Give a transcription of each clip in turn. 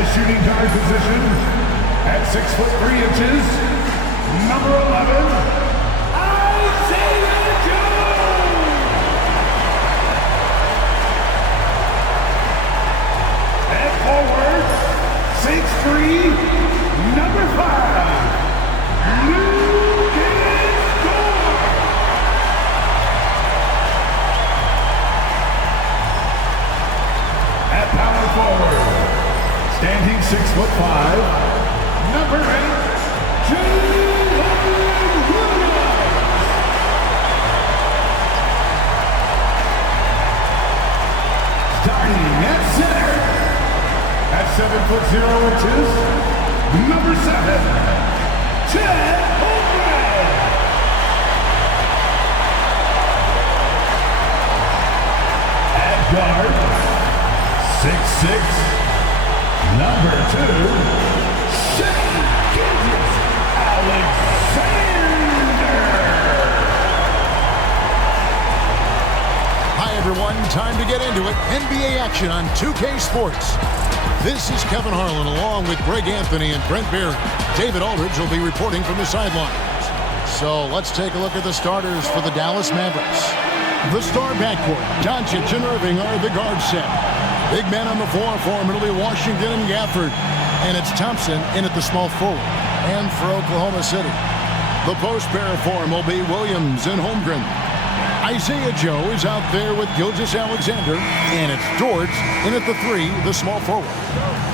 the shooting guard position, at 6'3", number 11, Isaiah Jones. At forward, 6'3", number 5, Lucas Gore. At power forward, standing 6'5", number 8, Jalen Williams. Starting at center, at 7'0", number 7, Chet Holmgren. At guard, 6'6", number 2, Shea Alexander. Hi everyone, time to get into it. NBA action on 2K Sports. This is Kevin Harlan along with Greg Anthony and Brent Berry. David Aldridge will be reporting from the sidelines. So let's take a look at the starters for the Dallas Mavericks. The star backcourt, Doncic and Irving are the guard set. Big men on the floor for him, it'll be Washington and Gafford. And it's Thompson in at the small forward. And for Oklahoma City, the post pair for him will be Williams and Holmgren. Isaiah Joe is out there with Gilgeous-Alexander, and it's George in at the 3, the small forward.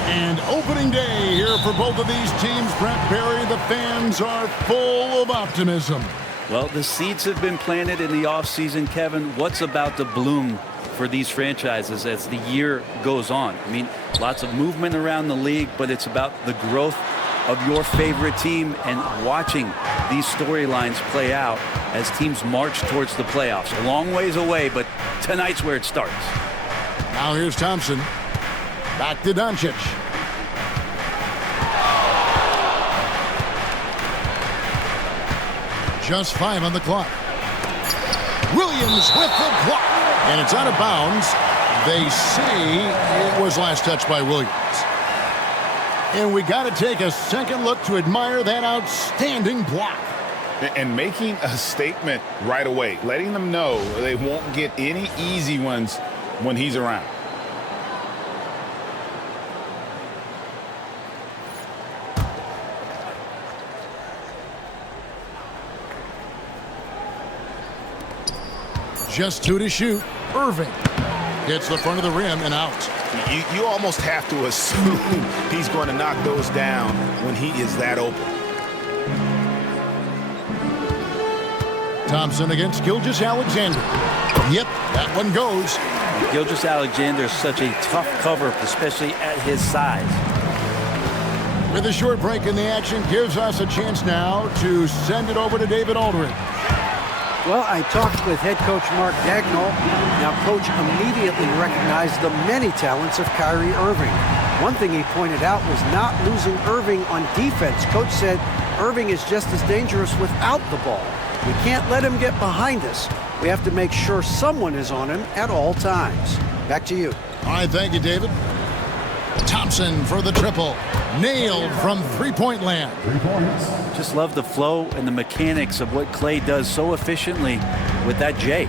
And opening day here for both of these teams, Brent Berry, the fans are full of optimism. Well, the seeds have been planted in the offseason, Kevin. What's about to bloom for these franchises as the year goes on? I mean, lots of movement around the league, but it's about the growth of your favorite team and watching these storylines play out as teams march towards the playoffs. A long ways away, but tonight's where it starts. Now here's Thompson. Back to Doncic. Just 5 on the clock. Williams with the block. And it's out of bounds. They say it was last touched by Williams. And we got to take a second look to admire that outstanding block. And making a statement right away, letting them know they won't get any easy ones when he's around. Just 2 to shoot. Irving hits the front of the rim and out. You almost have to assume he's going to knock those down when he is that open. Thompson against Gilgeous-Alexander. Yep, that one goes. Gilgeous-Alexander is such a tough cover, especially at his size. With a short break in the action, gives us a chance now to send it over to David Aldridge. Well, I talked with head coach Mark Dagnall. Now, coach immediately recognized the many talents of Kyrie Irving. One thing he pointed out was not losing Irving on defense. Coach said Irving is just as dangerous without the ball. We can't let him get behind us. We have to make sure someone is on him at all times. Back to you. All right, thank you, David. Thompson for the triple. Nailed from three-point land. 3 points. Just love the flow and the mechanics of what Clay does so efficiently with that J.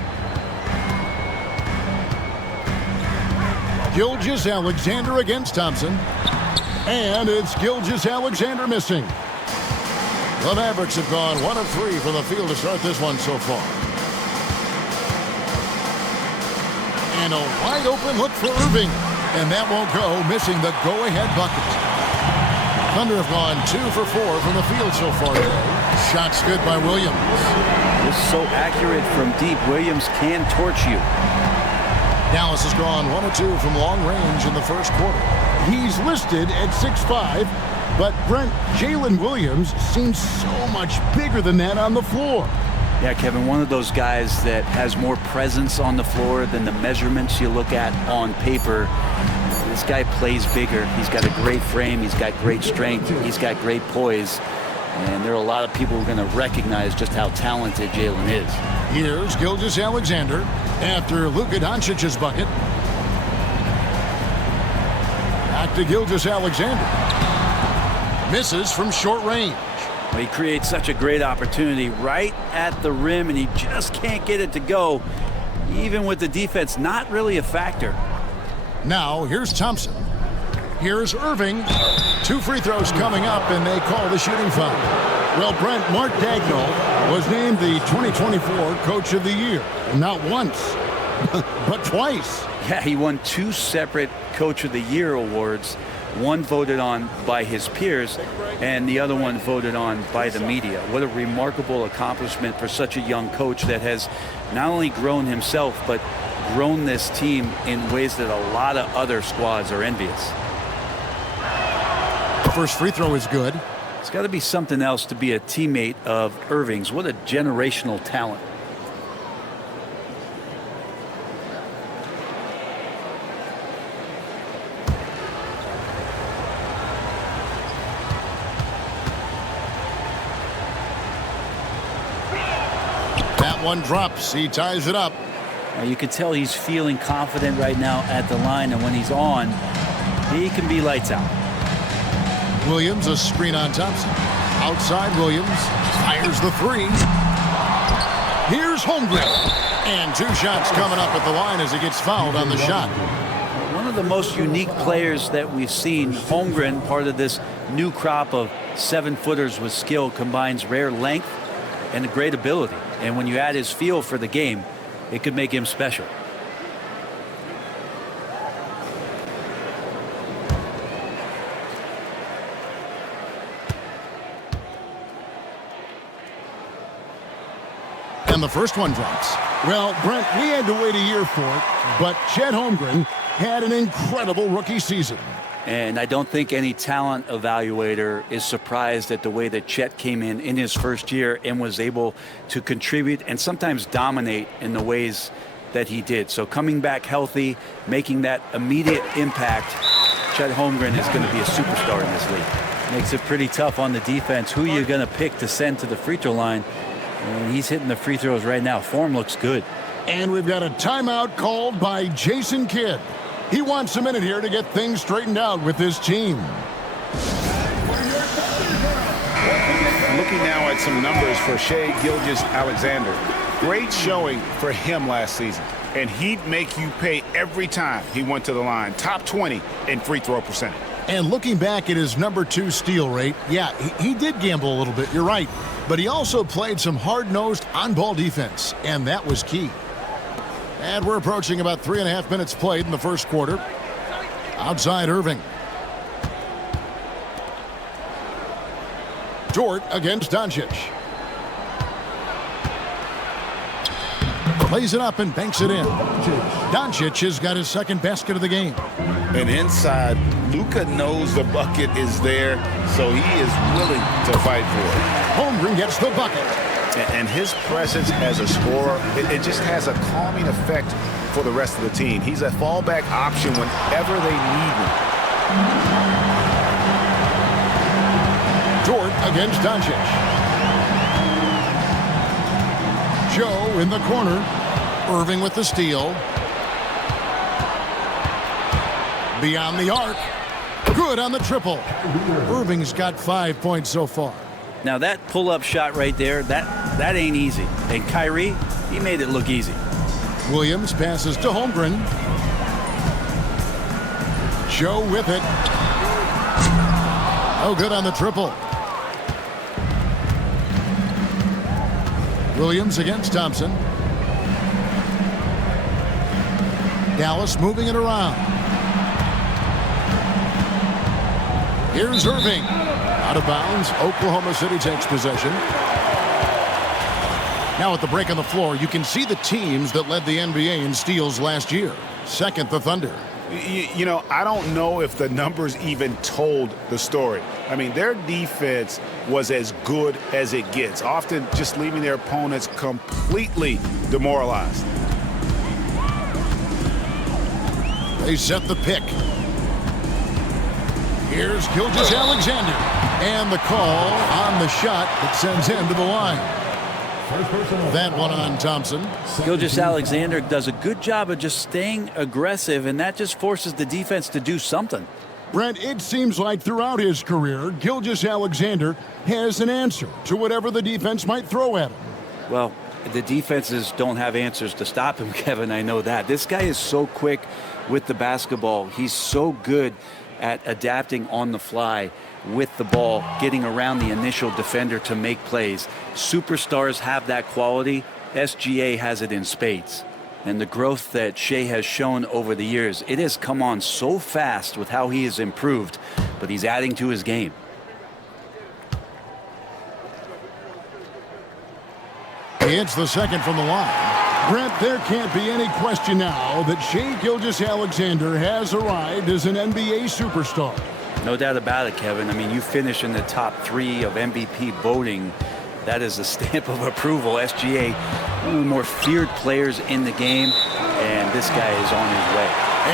Gilgeous-Alexander against Thompson. And it's Gilgeous-Alexander missing. The Mavericks have gone 1 of 3 from the field to start this one so far. And a wide open look for Irving. And that won't go, missing the go-ahead bucket. Thunder have gone 2 for 4 from the field so far today. Shots good by Williams. Just so accurate from deep. Williams can torch you. Dallas has gone 1 of 2 from long range in the first quarter. He's listed at 6'5", but Brent, Jalen Williams seems so much bigger than that on the floor. Yeah, Kevin, one of those guys that has more presence on the floor than the measurements you look at on paper. This guy plays bigger. He's got a great frame. He's got great strength. He's got great poise. And there are a lot of people who are going to recognize just how talented Jalen is. Here's Gilgeous-Alexander after Luka Doncic's bucket. Back to Gilgeous-Alexander. Misses from short range. Well, he creates such a great opportunity right at the rim, and he just can't get it to go, even with the defense not really a factor. Now, here's Thompson. Here's Irving. 2 free throws coming up, and they call the shooting foul. Well, Brent, Mark Dagnall was named the 2024 Coach of the Year. Not once, but twice. Yeah, he won 2 separate Coach of the Year awards. One voted on by his peers, and the other one voted on by the media. What a remarkable accomplishment for such a young coach that has not only grown himself, but grown this team in ways that a lot of other squads are envious. The first free throw is good. It's got to be something else to be a teammate of Irving's. What a generational talent. That one drops. He ties it up. You can tell he's feeling confident right now at the line, and when he's on, he can be lights out. Williams, a screen on Thompson. Outside, Williams fires the 3. Here's Holmgren. And 2 shots coming up at the line as he gets fouled on the shot. One of the most unique players that we've seen. Holmgren, part of this new crop of 7-footers with skill, combines rare length and a great ability. And when you add his feel for the game, it could make him special. And the first one drops. Well, Brent, we had to wait a year for it, but Chet Holmgren had an incredible rookie season. And I don't think any talent evaluator is surprised at the way that Chet came in his first year and was able to contribute and sometimes dominate in the ways that he did. So coming back healthy, making that immediate impact, Chet Holmgren is going to be a superstar in this league. Makes it pretty tough on the defense. Who are you going to pick to send to the free throw line? And he's hitting the free throws right now. Form looks good. And we've got a timeout called by Jason Kidd. He wants a minute here to get things straightened out with his team. Looking now at some numbers for Shai Gilgeous-Alexander. Great showing for him last season. And he'd make you pay every time he went to the line. Top 20 in free throw percentage. And looking back at his number 2 steal rate, yeah, he did gamble a little bit, you're right. But he also played some hard-nosed on-ball defense, and that was key. And we're approaching about 3.5 minutes played in the first quarter. Outside Irving. Dort against Doncic. Plays it up and banks it in. Doncic has got his second basket of the game. And inside, Luka knows the bucket is there, so he is willing to fight for it. Holmgren gets the bucket. And his presence as a scorer, it just has a calming effect for the rest of the team. He's a fallback option whenever they need him. Dort against Doncic. Joe in the corner. Irving with the steal. Beyond the arc. Good on the triple. Irving's got 5 points so far. Now that pull-up shot right there, that ain't easy. And Kyrie, he made it look easy. Williams passes to Holmgren. Joe with it. Oh, good on the triple. Williams against Thompson. Dallas moving it around. Here's Irving. Out of bounds. Oklahoma City takes possession. Now at the break on the floor, you can see the teams that led the NBA in steals last year. Second, the Thunder. You know, I don't know if the numbers even told the story. I mean, their defense was as good as it gets, often just leaving their opponents completely demoralized. They set the pick. Here's Gilgeous-Alexander. And the call on the shot that sends him to the line. That one on Thompson. Gilgeous-Alexander does a good job of just staying aggressive, and that just forces the defense to do something. Brent, it seems like throughout his career, Gilgeous-Alexander has an answer to whatever the defense might throw at him. Well, the defenses don't have answers to stop him, Kevin. I know that. This guy is so quick with the basketball. He's so good at adapting on the fly with the ball, getting around the initial defender to make plays. Superstars have that quality. SGA has it in spades. And the growth that Shea has shown over the years, it has come on so fast with how he has improved, but he's adding to his game. It's the second from the line. Brent, there can't be any question now that Shai Gilgeous-Alexander has arrived as an NBA superstar. No doubt about it, Kevin. I mean, you finish in the top 3 of MVP voting. That is a stamp of approval. SGA, one of the more feared players in the game, and this guy is on his way.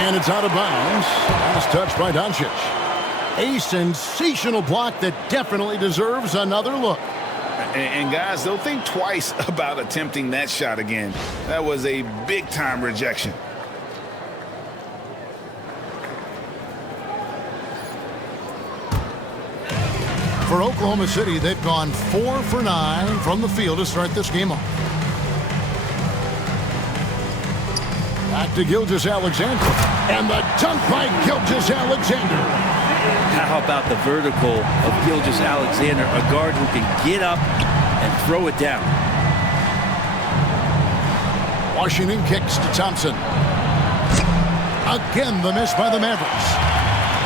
And it's out of bounds. Last touch by Doncic. A sensational block that definitely deserves another look. And guys, don't think twice about attempting that shot again. That was a big-time rejection. For Oklahoma City, they've gone 4 for 9 from the field to start this game off. Back to Gilgeous-Alexander. And the dunk by Gilgeous-Alexander. How about the vertical of Gilgeous-Alexander, a guard who can get up and throw it down. Washington kicks to Thompson. Again, the miss by the Mavericks.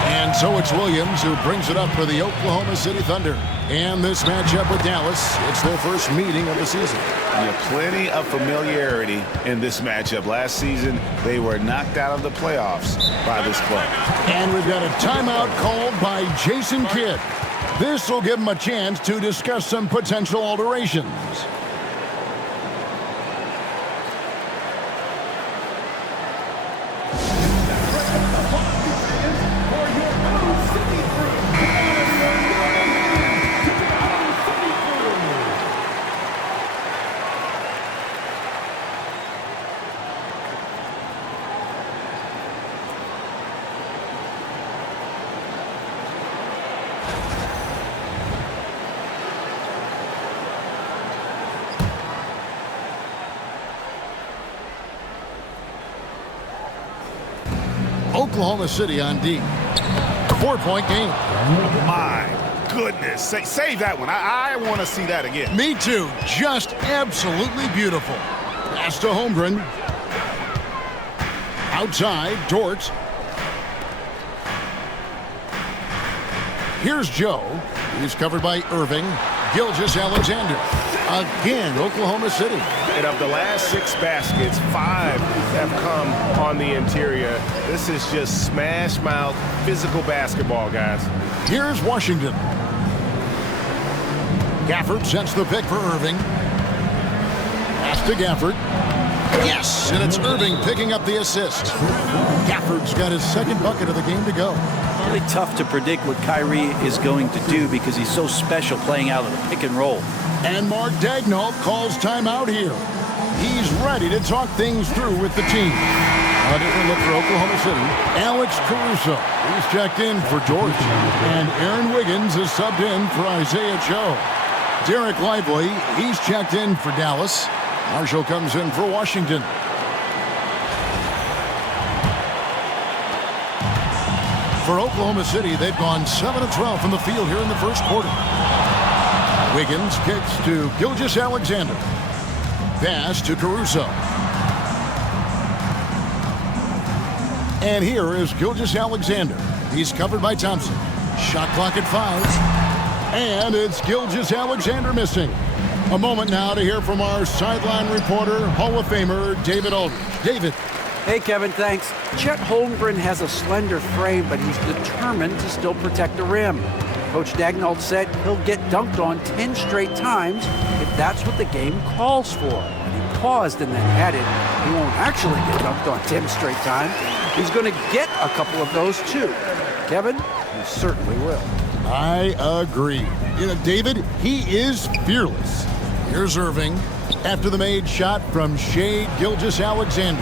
And so it's Williams who brings it up for the Oklahoma City Thunder. And this matchup with Dallas, it's their first meeting of the season. Yeah, plenty of familiarity in this matchup. Last season, they were knocked out of the playoffs by this club. And we've got a timeout called by Jason Kidd. This will give them a chance to discuss some potential alterations. Oklahoma City on D. 4-point game. My goodness. Save that one. I want to see that again. Me too. Just absolutely beautiful. Pass to Holmgren. Outside, Dort. Here's Joe. He's covered by Irving. Gilgeous-Alexander. Again, Oklahoma City. And of the last 6 baskets, 5 have come on the interior. This is just smash mouth physical basketball, guys. Here's Washington. Gafford sets the pick for Irving. Pass to Gafford. Yes, and it's Irving picking up the assist. Gafford's got his second bucket of the game to go. Really tough to predict what Kyrie is going to do because he's so special playing out of the pick and roll. And Mark Daigneault calls timeout here. He's ready to talk things through with the team. A different look for Oklahoma City. Alex Caruso, he's checked in for Dort. And Aaron Wiggins is subbed in for Isaiah Joe. Derek Lively, he's checked in for Dallas. Marshall comes in for Washington. For Oklahoma City, they've gone 7 of 12 from the field here in the first quarter. Wiggins kicks to Gilgeous-Alexander. Pass to Caruso. And here is Gilgeous-Alexander. He's covered by Thompson. Shot clock at 5. And it's Gilgeous-Alexander missing. A moment now to hear from our sideline reporter, Hall of Famer David Aldridge. David. Hey, Kevin, thanks. Chet Holmgren has a slender frame, but he's determined to still protect the rim. Coach Daigneault said he'll get dunked on 10 straight times if that's what the game calls for. And he paused and then added, he won't actually get dunked on 10 straight times. He's going to get a couple of those too. Kevin, he certainly will. I agree. You know, David, he is fearless. Here's Irving after the made shot from Shai Gilgeous-Alexander.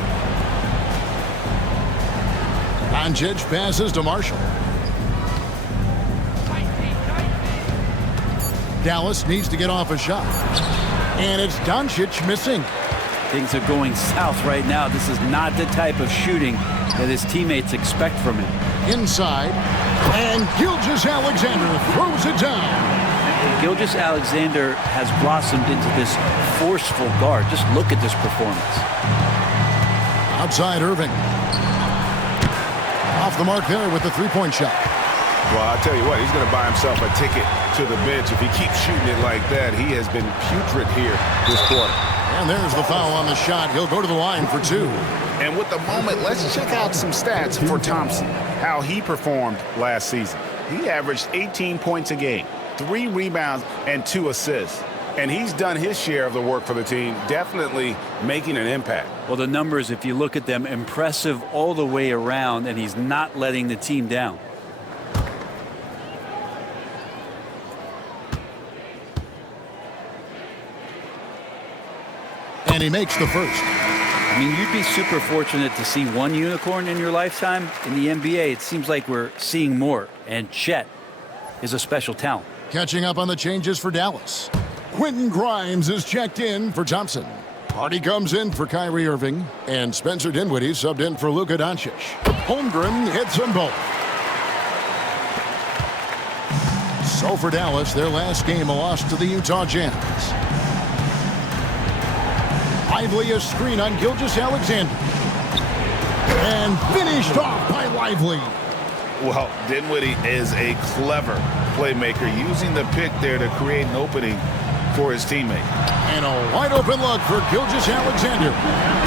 Doncic passes to Marshall. Dallas needs to get off a shot. And it's Doncic missing. Things are going south right now. This is not the type of shooting that his teammates expect from him. Inside, and Gilgeous-Alexander throws it down. Gilgeous-Alexander has blossomed into this forceful guard. Just look at this performance. Outside Irving. Off the mark there with the three-point shot. Well, I'll tell you what, he's going to buy himself a ticket to the bench if he keeps shooting it like that. He has been putrid here this quarter. And there's the foul on the shot. He'll go to the line for two. And with the moment, let's check out some stats for Thompson, how he performed last season. He averaged 18 points a game, 3 rebounds, and 2 assists. And he's done his share of the work for the team, definitely making an impact. Well, the numbers, if you look at them, impressive all the way around, and he's not letting the team down. And he makes the first. I mean, you'd be super fortunate to see one unicorn in your lifetime. In the NBA, it seems like we're seeing more. And Chet is a special talent. Catching up on the changes for Dallas. Quentin Grimes is checked in for Thompson. Hardy comes in for Kyrie Irving. And Spencer Dinwiddie subbed in for Luka Doncic. Holmgren hits them both. So for Dallas, their last game, a loss to the Utah Jazz. Lively a screen on Gilgeous-Alexander. And finished off by Lively. Well, Dinwiddie is a clever playmaker, using the pick there to create an opening for his teammate. And a wide open look for Gilgeous-Alexander.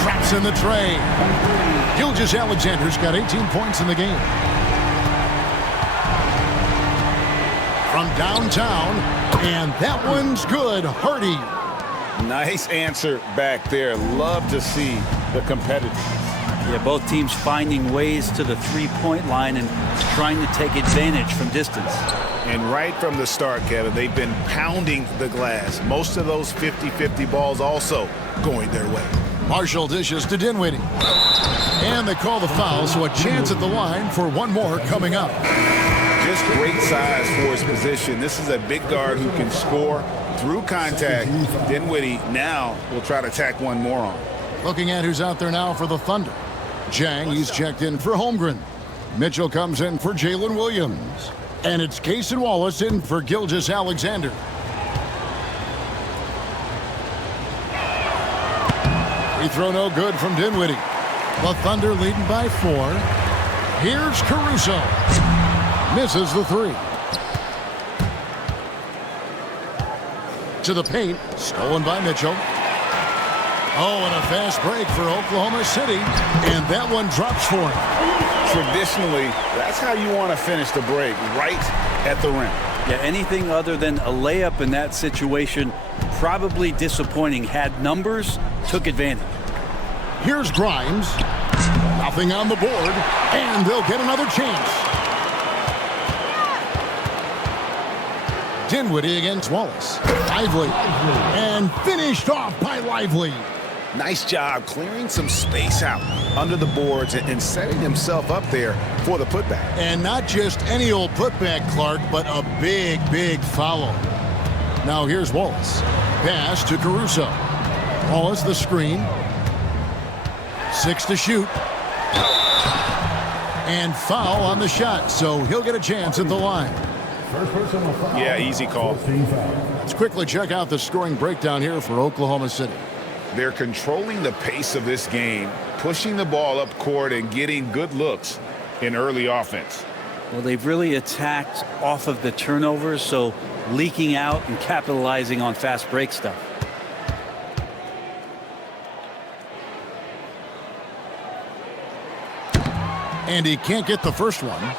Traps in the tray. Gilgeous-Alexander's got 18 points in the game. From downtown, and that one's good. Hardy. Nice answer back there. Love to see the competitiveness. Yeah, both teams finding ways to the three-point line and trying to take advantage from distance. And right from the start, Kevin, they've been pounding the glass. Most of those 50-50 balls also going their way. Marshall dishes to Dinwiddie. And they call the foul, so a chance at the line for one more coming up. Just great size for his position. This is a big guard who can score through contact. Dinwiddie now will try to tack one more on. Looking at who's out there now for the Thunder. Jang, he's checked in for Holmgren. Mitchell comes in for Jalen Williams. And it's Case and Wallace in for Gilgeous-Alexander. Free throw no good from Dinwiddie. The Thunder leading by 4. Here's Caruso. Misses the 3. To the paint, stolen by Mitchell. Oh, and a fast break for Oklahoma City, and that one drops for him. Traditionally, that's how you want to finish the break, right at the rim. Yeah, anything other than a layup in that situation, probably disappointing. Had numbers, took advantage. Here's Grimes. Nothing on the board, and they'll get another chance. Dinwiddie against Wallace. Lively. And finished off by Lively. Nice job clearing some space out under the boards and setting himself up there for the putback. And not just any old putback, Clark, but a big, big foul. Now here's Wallace. Pass to Caruso. Wallace the screen. 6 to shoot. And foul on the shot, so he'll get a chance at the line. Yeah, easy call. Let's quickly check out the scoring breakdown here for Oklahoma City. They're controlling the pace of this game, pushing the ball up court and getting good looks in early offense. Well, they've really attacked off of the turnovers, so leaking out and capitalizing on fast break stuff. And he can't get the first one.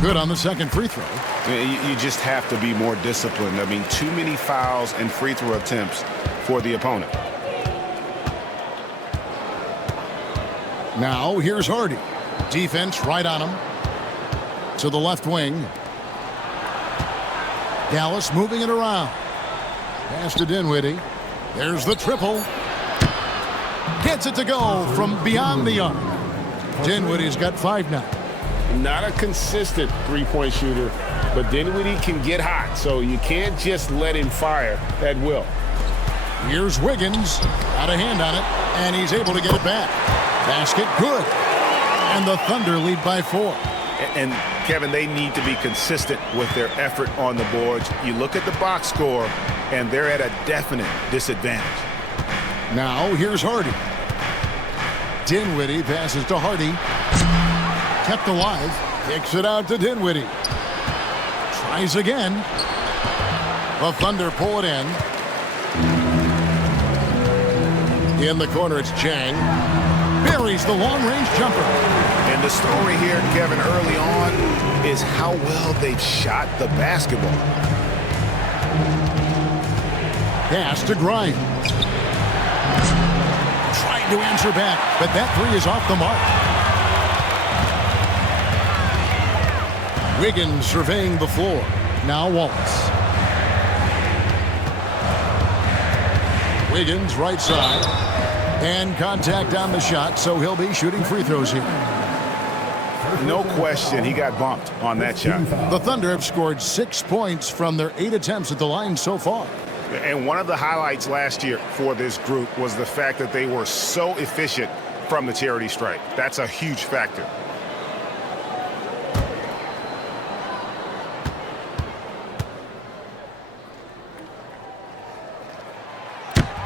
Good on the second free throw. You just have to be more disciplined. I mean, too many fouls and free throw attempts for the opponent. Now here's Hardy. Defense right on him. To the left wing. Dallas moving it around. Pass to Dinwiddie. There's the triple. Gets it to go from beyond the arc. Dinwiddie's got 5 now. Not a consistent three-point shooter, but Dinwiddie can get hot, so you can't just let him fire at will. Here's Wiggins. Got a hand on it, and he's able to get it back. Basket good. And the Thunder lead by 4. And Kevin, they need to be consistent with their effort on the boards. You look at the box score, and they're at a definite disadvantage. Now here's Hardy. Dinwiddie passes to Hardy. Kept alive. Kicks it out to Dinwiddie. Tries again. The Thunder pull it in. In the corner, it's Chang. Buries the long-range jumper. And the story here, Kevin, early on is how well they've shot the basketball. Pass to Grimes. Trying to answer back, but that 3 is off the mark. Wiggins surveying the floor. Now Wallace. Wiggins right side. And contact on the shot, so he'll be shooting free throws here. No question, he got bumped on that shot. The Thunder have scored 6 points from their 8 attempts at the line so far. And one of the highlights last year for this group was the fact that they were so efficient from the charity stripe. That's a huge factor.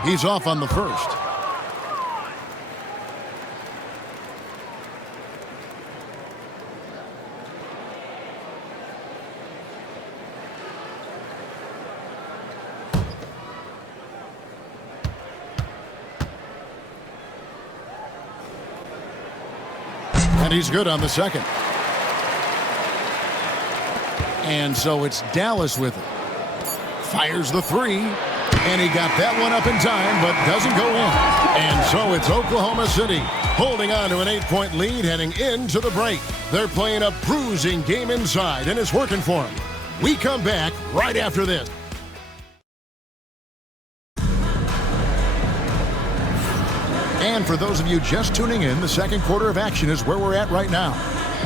He's off on the first. And he's good on the second. And so it's Dallas with it. Fires the 3. And he got that one up in time, but doesn't go in. And so it's Oklahoma City holding on to an 8-point lead heading into the break. They're playing a bruising game inside, and it's working for them. We come back right after this. And for those of you just tuning in, the second quarter of action is where we're at right now.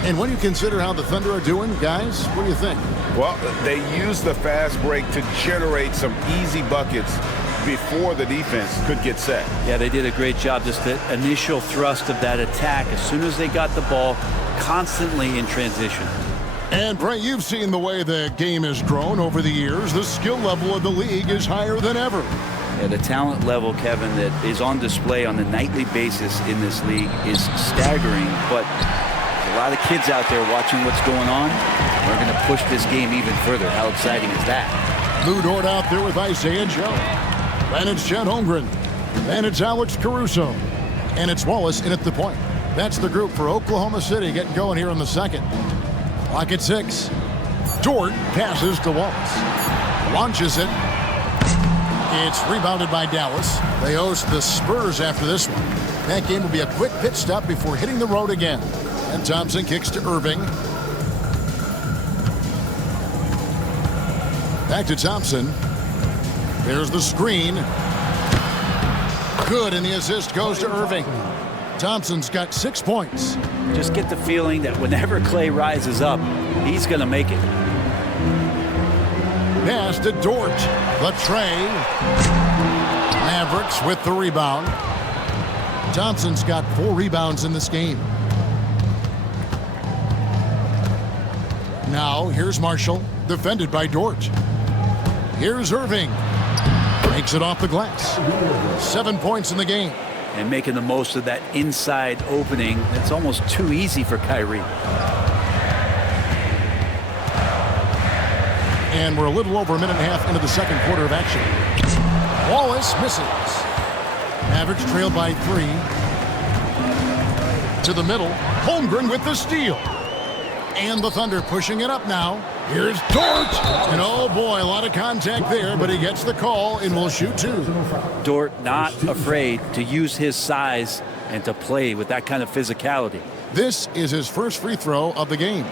And when you consider how the Thunder are doing, guys, what do you think? Well, they used the fast break to generate some easy buckets before the defense could get set. Yeah, they did a great job. Just the initial thrust of that attack, as soon as they got the ball, constantly in transition. And, Brent, you've seen the way the game has grown over the years. The skill level of the league is higher than ever. Yeah, the talent level, Kevin, that is on display on a nightly basis in this league is staggering, but a lot of kids out there watching what's going on. We're going to push this game even further. How exciting is that? Lou Dort out there with Isaiah Joe. Then it's Chet Holmgren. Then it's Alex Caruso. And it's Wallace in at the point. That's the group for Oklahoma City getting going here in the second. Clock at 6. Dort passes to Wallace. Launches it. It's rebounded by Dallas. They host the Spurs after this one. That game will be a quick pit stop before hitting the road again. And Thompson kicks to Irving. Back to Thompson. There's the screen. Good, and the assist goes to Irving. Thompson's got 6 points. Just get the feeling that whenever Clay rises up, he's going to make it. Pass to Dort. The tray. Mavericks with the rebound. Thompson's got 4 rebounds in this game. Now, here's Marshall, defended by Dort. Here's Irving. Makes it off the glass. 7 points in the game. And making the most of that inside opening. It's almost too easy for Kyrie. And we're a little over a minute and a half into the second quarter of action. Wallace misses. Mavericks trailed by 3. To the middle. Holmgren with the steal. And the Thunder pushing it up now. Here's Dort. And oh boy, a lot of contact there, but he gets the call and will shoot 2. Dort not afraid to use his size and to play with that kind of physicality. This is his first free throw of the game.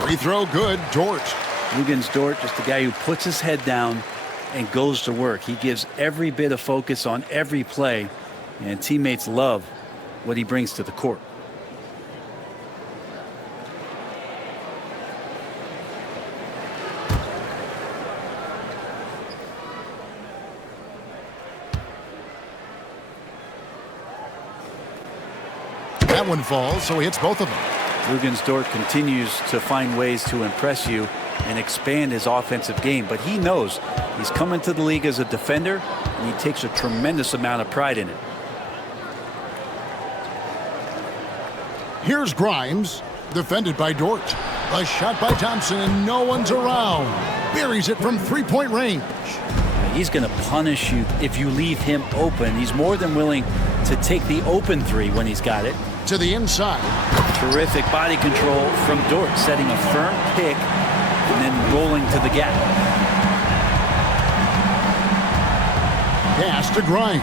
Free throw good, Dort. Luguentz Dort, just a guy who puts his head down and goes to work. He gives every bit of focus on every play, and teammates love what he brings to the court. That one falls, so he hits both of them. Luguentz Dort continues to find ways to impress you and expand his offensive game, but he knows he's coming to the league as a defender, and he takes a tremendous amount of pride in it. Here's Grimes, defended by Dort. A shot by Thompson, and no one's around. Buries it from three-point range. He's going to punish you if you leave him open. He's more than willing to take the open three when he's got it. To the inside. Terrific body control from Dort, setting a firm pick and then rolling to the gap. Pass to Grimes.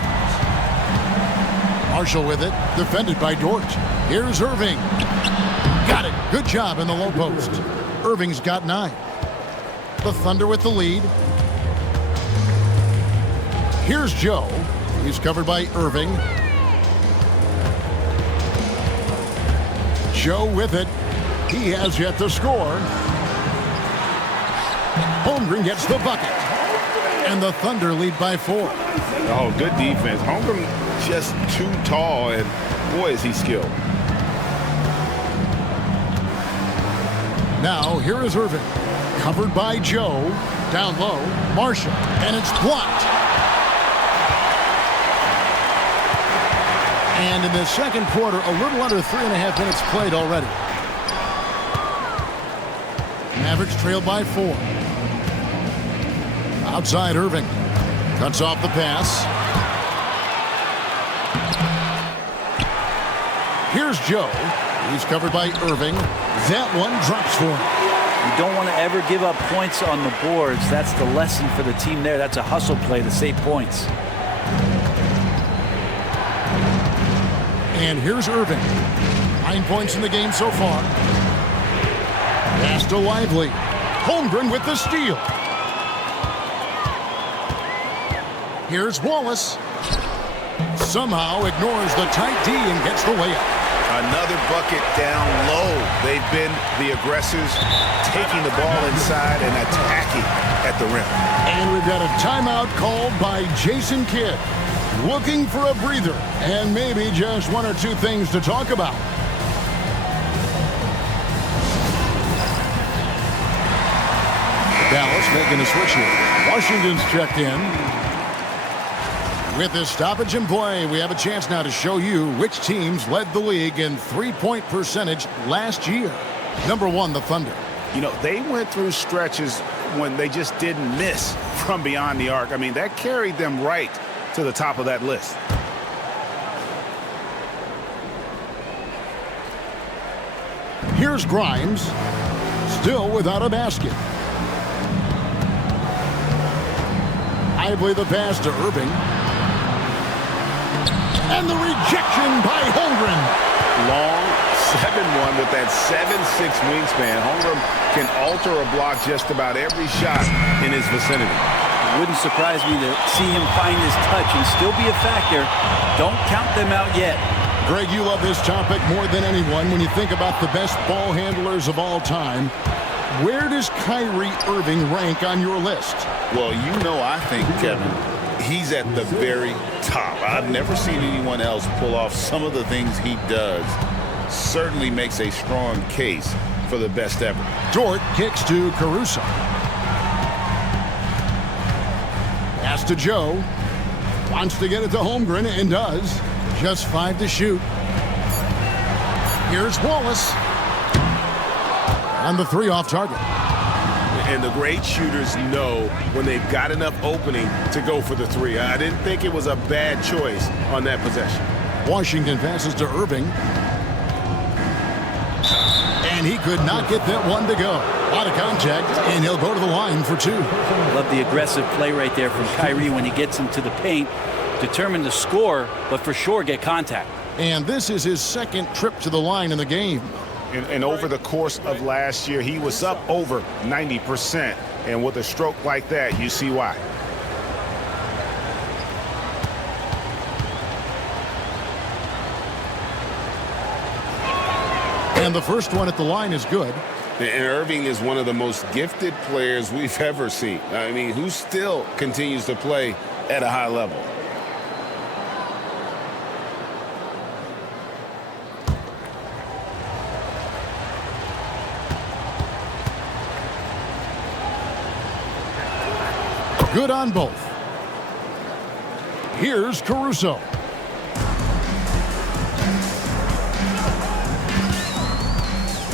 Marshall with it, defended by Dort. Here's Irving. Got it. Good job in the low post. Irving's got 9. The Thunder with the lead. Here's Joe. He's covered by Irving. Joe with it. He has yet to score. Holmgren gets the bucket. And the Thunder lead by 4. Oh, good defense. Holmgren just too tall, and boy, is he skilled. Now, here is Irving. Covered by Joe. Down low. Marshall. And it's blocked. And in the second quarter, a little under 3.5 minutes played already. Mavericks trail by 4. Outside Irving. Cuts off the pass. Here's Joe. He's covered by Irving. That one drops for him. You don't want to ever give up points on the boards. That's the lesson for the team there. That's a hustle play to save points. And here's Irving. 9 points in the game so far. Pass to Lively. Holmgren with the steal. Here's Wallace. Somehow ignores the tight D and gets the layup. Another bucket down low. They've been the aggressors, taking the ball inside and attacking at the rim. And we've got a timeout called by Jason Kidd. Looking for a breather and maybe just 1 or 2 things to talk about. Dallas making a switch here. Washington's checked in. With this stoppage in play, we have a chance now to show you which teams led the league in three-point percentage last year. Number 1, the Thunder. You know, they went through stretches when they just didn't miss from beyond the arc. I mean, that carried them right to the top of that list. Here's Grimes, still without a basket. Lively the pass to Irving. And the rejection by Holmgren. Long 7-1 with that 7'6" wingspan. Holmgren can alter a block just about every shot in his vicinity. It wouldn't surprise me to see him find his touch and still be a factor. Don't count them out yet. Greg, you love this topic more than anyone. When you think about the best ball handlers of all time, where does Kyrie Irving rank on your list? Well, you know, I think, Kevin, he's at the very top. I've never seen anyone else pull off some of the things he does. Certainly makes a strong case for the best ever. Dort kicks to Caruso. Pass to Joe. Wants to get it to Holmgren and does. Just 5 to shoot. Here's Wallace. And the 3 off target. And the great shooters know when they've got enough opening to go for the three. I didn't think it was a bad choice on that possession. Washington passes to Irving. And he could not get that one to go. A lot of contact, and he'll go to the line for two. Love the aggressive play right there from Kyrie when he gets into the paint. Determined to score, but for sure get contact. And this is his second trip to the line in the game. And over the course of last year, he was up over 90%. And with a stroke like that, you see why. And the first one at the line is good. And Irving is one of the most gifted players we've ever seen. I mean, who still continues to play at a high level. Good on both. Here's Caruso.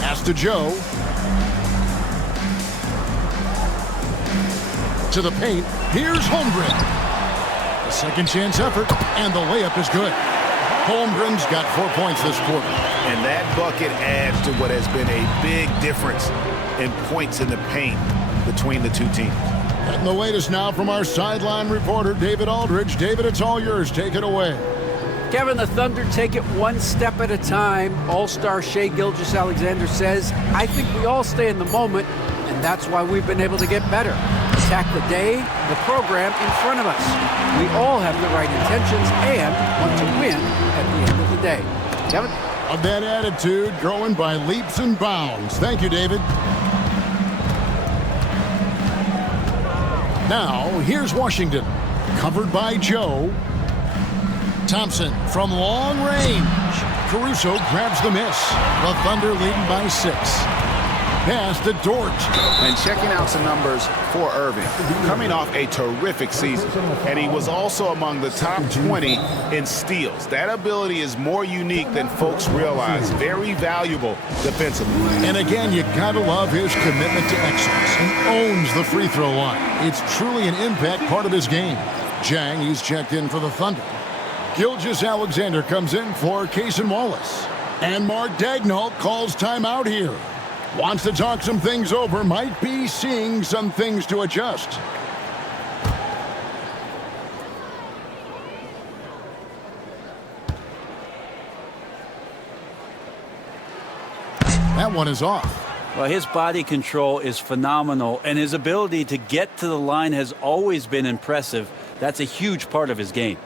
Pass to Joe. To the paint. Here's Holmgren. A second chance effort, and the layup is good. Holmgren's got 4 points this quarter. And that bucket adds to what has been a big difference in points in the paint between the two teams. And the latest now from our sideline reporter, David Aldridge. David, it's all yours. Take it away. Kevin, the Thunder take it one step at a time. All-star Shai Gilgeous-Alexander says, I think we all stay in the moment, and that's why we've been able to get better. Attack the day, the program in front of us. We all have the right intentions and want to win at the end of the day. Kevin? Of that attitude, growing by leaps and bounds. Thank you, David. Now, here's Washington. Covered by Joe. Thompson from long range. Caruso grabs the miss. The Thunder leading by 6. Pass to Dort. And checking out some numbers for Irving. Coming off a terrific season. And he was also among the top 20 in steals. That ability is more unique than folks realize. Very valuable defensively. And again, you gotta love his commitment to excellence. He owns the free throw line. It's truly an impact part of his game. Jang, he's checked in for the Thunder. Gilgeous-Alexander comes in for Cason Wallace. And Mark Daigneault calls timeout here. Wants to talk some things over, might be seeing some things to adjust. That one is off. Well, his body control is phenomenal, and his ability to get to the line has always been impressive. That's a huge part of his game.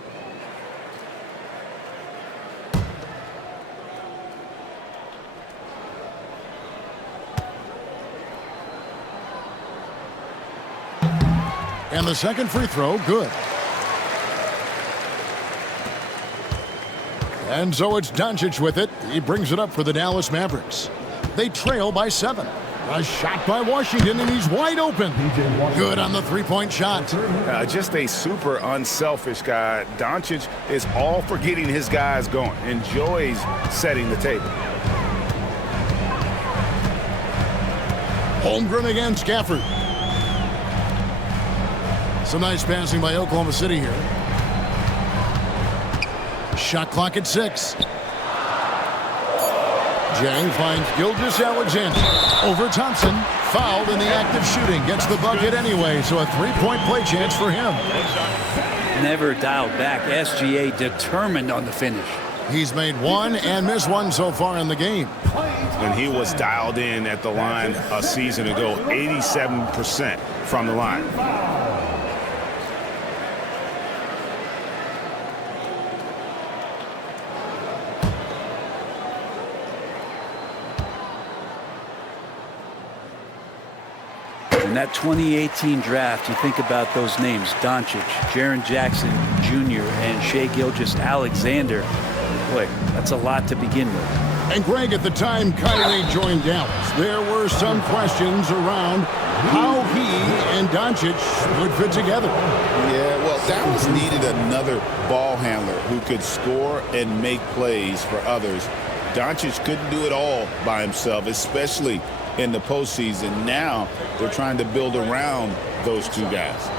And the second free throw, good. And so it's Doncic with it. He brings it up for the Dallas Mavericks. They trail by 7. A shot by Washington, and he's wide open. Good on the three-point shot. Just a super unselfish guy. Doncic is all for getting his guys going. Enjoys setting the table. Holmgren against Gafford. Some nice passing by Oklahoma City here. Shot clock at 6. Jang finds Gilgeous-Alexander. Over Thompson. Fouled in the act of shooting. Gets the bucket anyway, so a three-point play chance for him. Never dialed back. SGA determined on the finish. He's made one and missed one so far in the game. And he was dialed in at the line a season ago. 87% from the line. In that 2018 draft, you think about those names, Doncic, Jaren Jackson Jr., and Shai Gilgeous-Alexander. Boy, that's a lot to begin with. And Greg, at the time Kyrie joined Dallas, there were some questions around how he and Doncic would fit together. Yeah, well, Dallas needed another ball handler who could score and make plays for others. Doncic couldn't do it all by himself, especially in the postseason. Now they're trying to build around those two guys.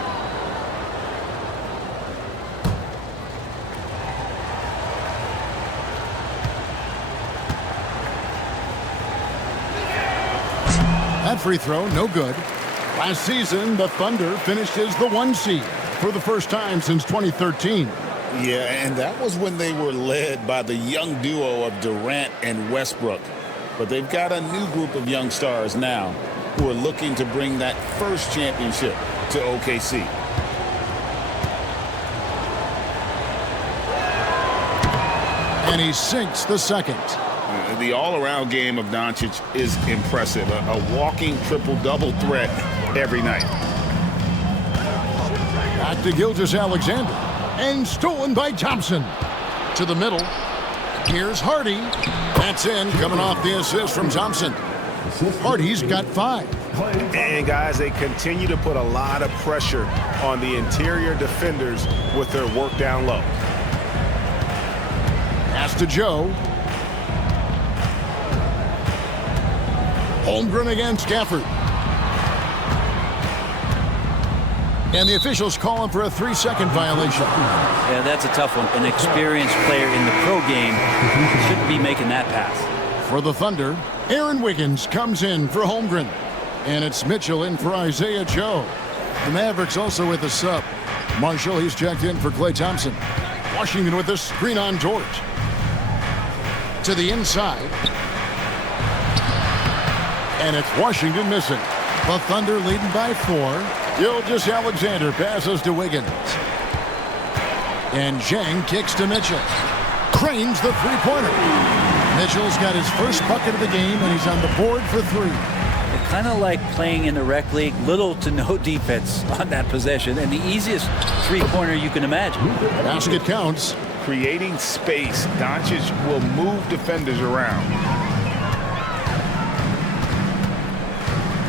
That free throw, no good. Last season, the Thunder finished as the 1 seed for the first time since 2013. Yeah, and that was when they were led by the young duo of Durant and Westbrook. But they've got a new group of young stars now who are looking to bring that first championship to OKC. And he sinks the second. The all-around game of Doncic is impressive. A walking triple-double threat every night. Back to Gilgeous-Alexander. And stolen by Thompson. To the middle. Here's Hardy. That's in, coming off the assist from Thompson. Hardy's got 5. And, guys, they continue to put a lot of pressure on the interior defenders with their work down low. Pass to Joe. Holmgren against Gafford. And the officials call him for a 3-second violation. Yeah, that's a tough one. An experienced player in the pro game shouldn't be making that pass. For the Thunder, Aaron Wiggins comes in for Holmgren. And it's Mitchell in for Isaiah Joe. The Mavericks also with a sub. Marshall, he's checked in for Klay Thompson. Washington with a screen on George. To the inside. And it's Washington missing. The Thunder leading by 4. Gilgeous-Alexander passes to Wiggins. And Zhang kicks to Mitchell. Cranes the three-pointer. Mitchell's got his first bucket of the game, and he's on the board for 3. Kind of like playing in the rec league, little to no defense on that possession, and the easiest three-pointer you can imagine. Basket counts. Creating space, Doncic will move defenders around.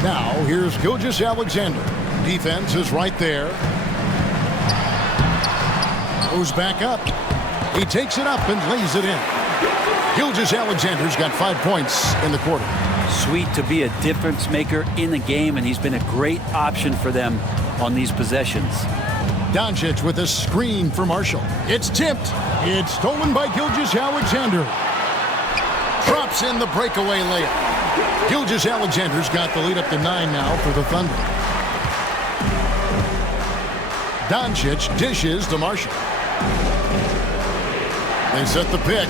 Now, here's Gilgeous-Alexander. Defense is right there. Goes back up. He takes it up and lays it in. Gilgeous-Alexander's got 5 points in the quarter. Sweet to be a difference maker in the game, and he's been a great option for them on these possessions. Doncic with a screen for Marshall. It's tipped. It's stolen by Gilgeous-Alexander. Drops in the breakaway layup. Gilgeous-Alexander's got the lead up to 9 now for the Thunder. Doncic dishes to Marshall. They set the pick.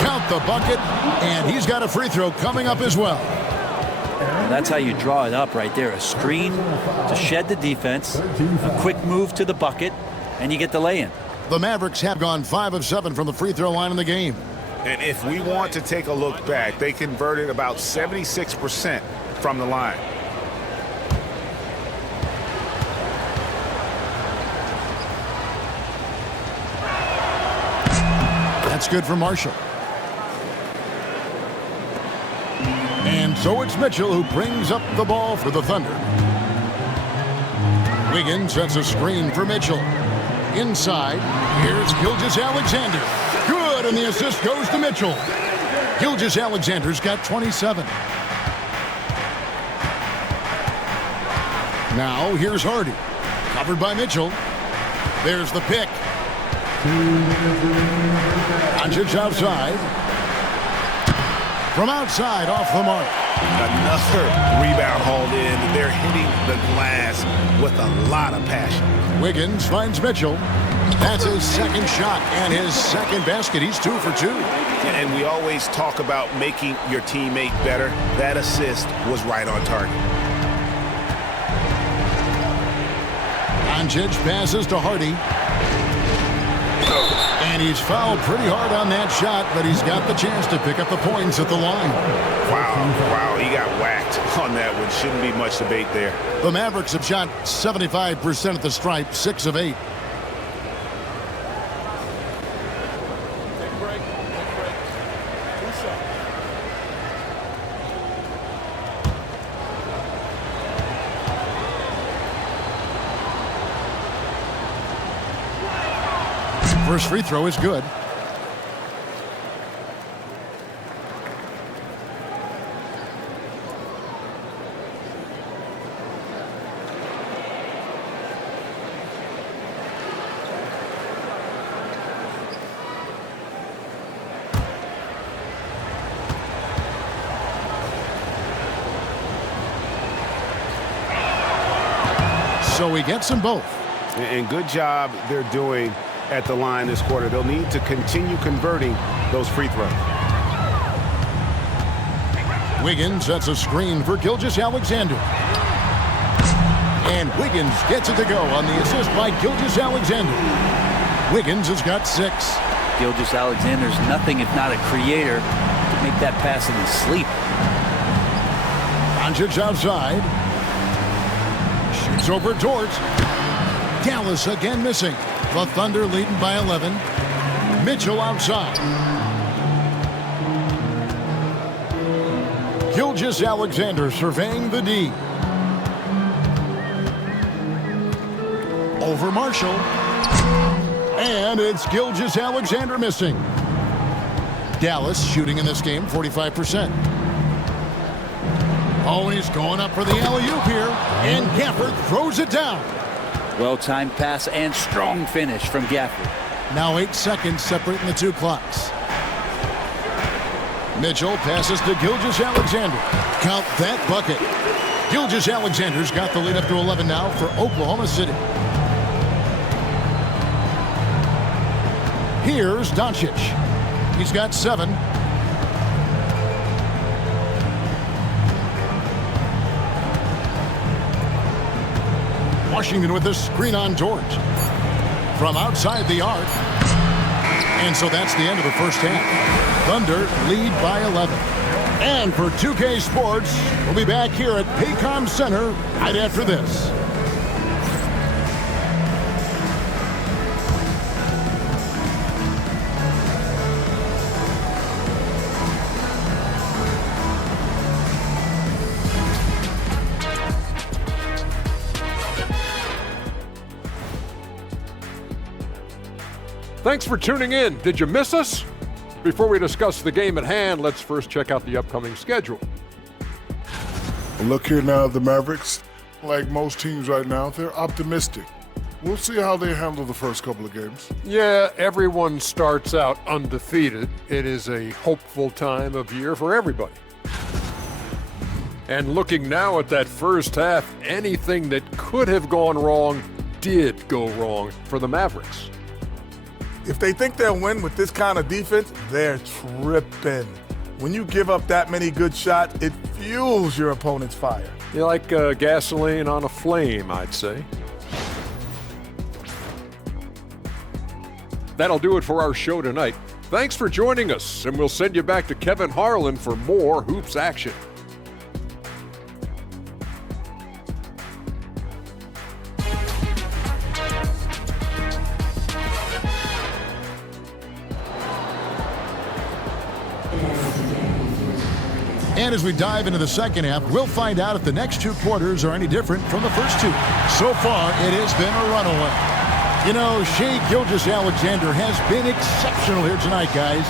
Count the bucket, and he's got a free throw coming up as well. And that's how you draw it up right there. A screen to shed the defense, a quick move to the bucket, and you get the lay-in. The Mavericks have gone 5 of 7 from the free throw line in the game. And if we want to take a look back, they converted about 76% from the line. That's good for Marshall. And so it's Mitchell who brings up the ball for the Thunder. Wiggins sets a screen for Mitchell. Inside, here's Gilgeous-Alexander. Good, and the assist goes to Mitchell. Gilgeous-Alexander's got 27. Now here's Hardy. Covered by Mitchell. There's the pick. Doncic outside. From outside, off the mark. Another rebound hauled in. They're hitting the glass with a lot of passion. Wiggins finds Mitchell. That's his second shot and his second basket. He's 2 for 2. And we always talk about making your teammate better. That assist was right on target. Doncic passes to Hardy. And he's fouled pretty hard on that shot, but he's got the chance to pick up the points at the line. Wow, he got whacked on that one. Shouldn't be much debate there. The Mavericks have shot 75% at the stripe, 6 of 8. First free throw is good. So he gets them both. And good job they're doing at the line this quarter. They'll need to continue converting those free throws. Wiggins sets a screen for Gilgeous-Alexander. And Wiggins gets it to go on the assist by Gilgeous-Alexander. Wiggins has got 6. Gilgeous-Alexander's nothing if not a creator to make that pass in his sleep. Doncic outside. Shoots over Dort. Dallas again missing. The Thunder leading by 11. Mitchell outside. Gilgeous-Alexander surveying the D. Over Marshall. And it's Gilgeous-Alexander missing. Dallas shooting in this game 45%. Oh, and he's going up for the alley-oop here. And Gafford throws it down. Well-timed pass and strong finish from Gafford. Now 8 seconds separating the two clocks. Mitchell passes to Gilgeous-Alexander. Count that bucket. Gilgeous-Alexander's got the lead up to 11 now for Oklahoma City. Here's Doncic. He's got 7. Washington with a screen on Dort. From outside the arc. And so that's the end of the first half. Thunder lead by 11. And for 2K Sports, we'll be back here at Paycom Center right after this. Thanks for tuning in. Did you miss us? Before we discuss the game at hand, let's first check out the upcoming schedule. Look here now at the Mavericks. Like most teams right now, they're optimistic. We'll see how they handle the first couple of games. Yeah, everyone starts out undefeated. It is a hopeful time of year for everybody. And looking now at that first half, anything that could have gone wrong did go wrong for the Mavericks. If they think they'll win with this kind of defense, they're tripping. When you give up that many good shots, it fuels your opponent's fire. You're like gasoline on a flame, I'd say. That'll do it for our show tonight. Thanks for joining us, and we'll send you back to Kevin Harlan for more hoops action. And as we dive into the second half, we'll find out if the next 2 quarters are any different from the first 2. So far, it has been a runaway. You know, Shai Gilgeous-Alexander has been exceptional here tonight, guys.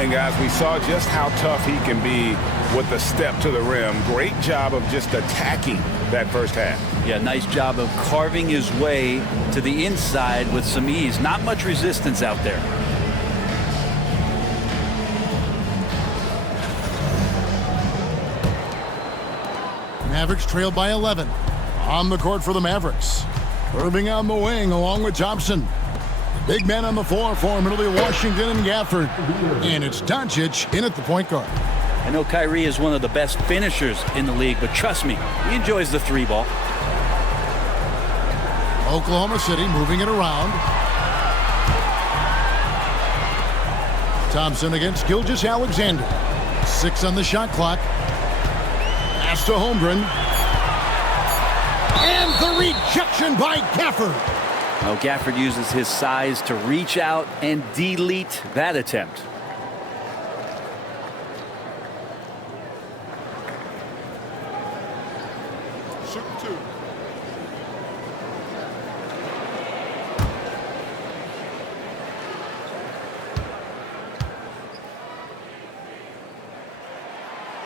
And guys, we saw just how tough he can be with the step to the rim. Great job of just attacking that first half. Yeah, nice job of carving his way to the inside with some ease. Not much resistance out there. Mavericks trailed by 11. On the court for the Mavericks. Irving on the wing along with Thompson. Big men on the floor for him. It'll be Washington and Gafford. And it's Doncic in at the point guard. I know Kyrie is one of the best finishers in the league, but trust me, he enjoys the 3 ball. Oklahoma City moving it around. Thompson against Gilgeous-Alexander. 6 on the shot clock. Pass to Holmgren. And the rejection by Gafford. Well, Gafford uses his size to reach out and delete that attempt. Shoot 2.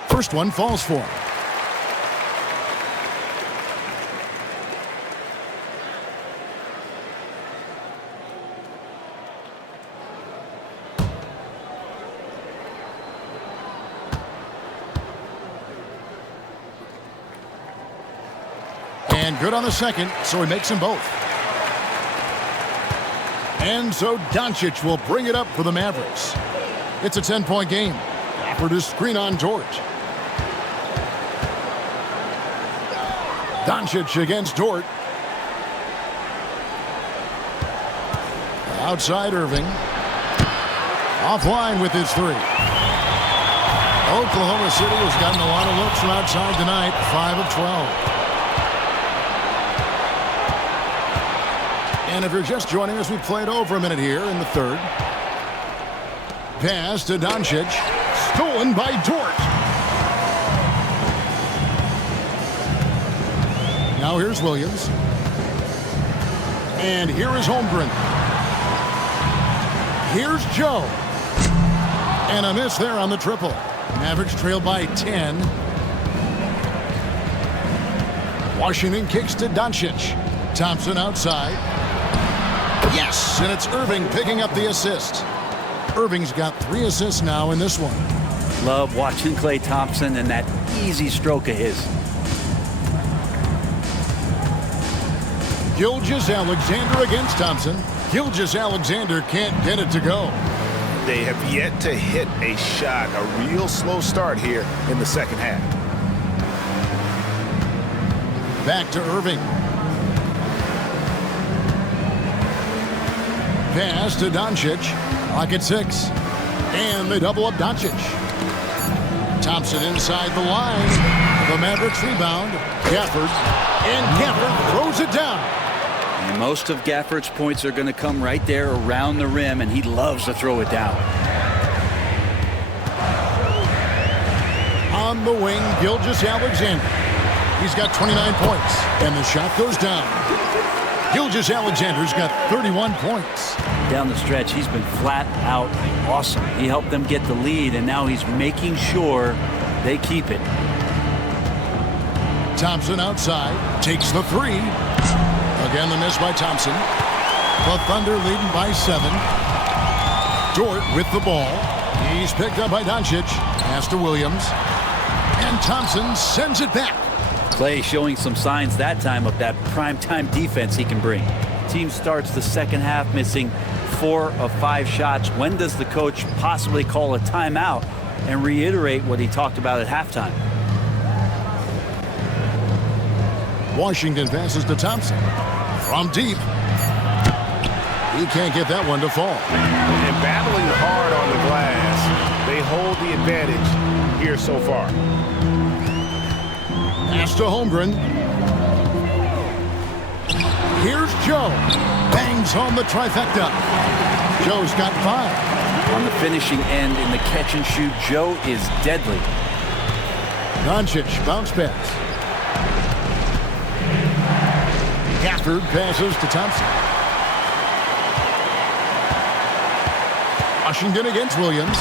First one falls for him. And good on the second, so he makes them both. And so Doncic will bring it up for the Mavericks. It's a 10-point game. After the screen on Dort. Doncic against Dort. Outside Irving. Offline with his three. Oklahoma City has gotten a lot of looks from outside tonight. 5 of 12. And if you're just joining us, we played over a minute here in the third. Pass to Doncic. Stolen by Dort. Now here's Williams. And here is Holmgren. Here's Joe. And a miss there on the triple. Mavericks trail by 10. Washington kicks to Doncic. Thompson outside. Yes, and it's Irving picking up the assist. Irving's got 3 assists now in this one. Love watching Klay Thompson and that easy stroke of his. Gilgeous-Alexander against Thompson. Gilgeous-Alexander can't get it to go. They have yet to hit a shot, a real slow start here in the second half. Back to Irving. Pass to Doncic. Clock at 6. And they double up Doncic. Thompson inside the line. The Mavericks rebound. Gafford. And Gafford throws it down. And most of Gafford's points are going to come right there around the rim, and he loves to throw it down. On the wing, Gilgeous-Alexander. He's got 29 points. And the shot goes down. Gilgeous-Alexander's got 31 points. Down the stretch, he's been flat out awesome. He helped them get the lead, and now he's making sure they keep it. Thompson outside, takes the three. Again, the miss by Thompson. The Thunder leading by 7. Dort with the ball. He's picked up by Doncic. Pass to Williams. And Thompson sends it back. Klay showing some signs that time of that primetime defense he can bring. Team starts the second half missing 4 of 5 shots. When does the coach possibly call a timeout and reiterate what he talked about at halftime? Washington passes to Thompson. From deep. He can't get that one to fall. And battling hard on the glass, they hold the advantage here so far. Pass to Holmgren. Here's Joe. Bangs home the trifecta. Joe's got 5. On the finishing end in the catch and shoot, Joe is deadly. Doncic bounce pass. Gafford passes to Thompson. Washington against Williams.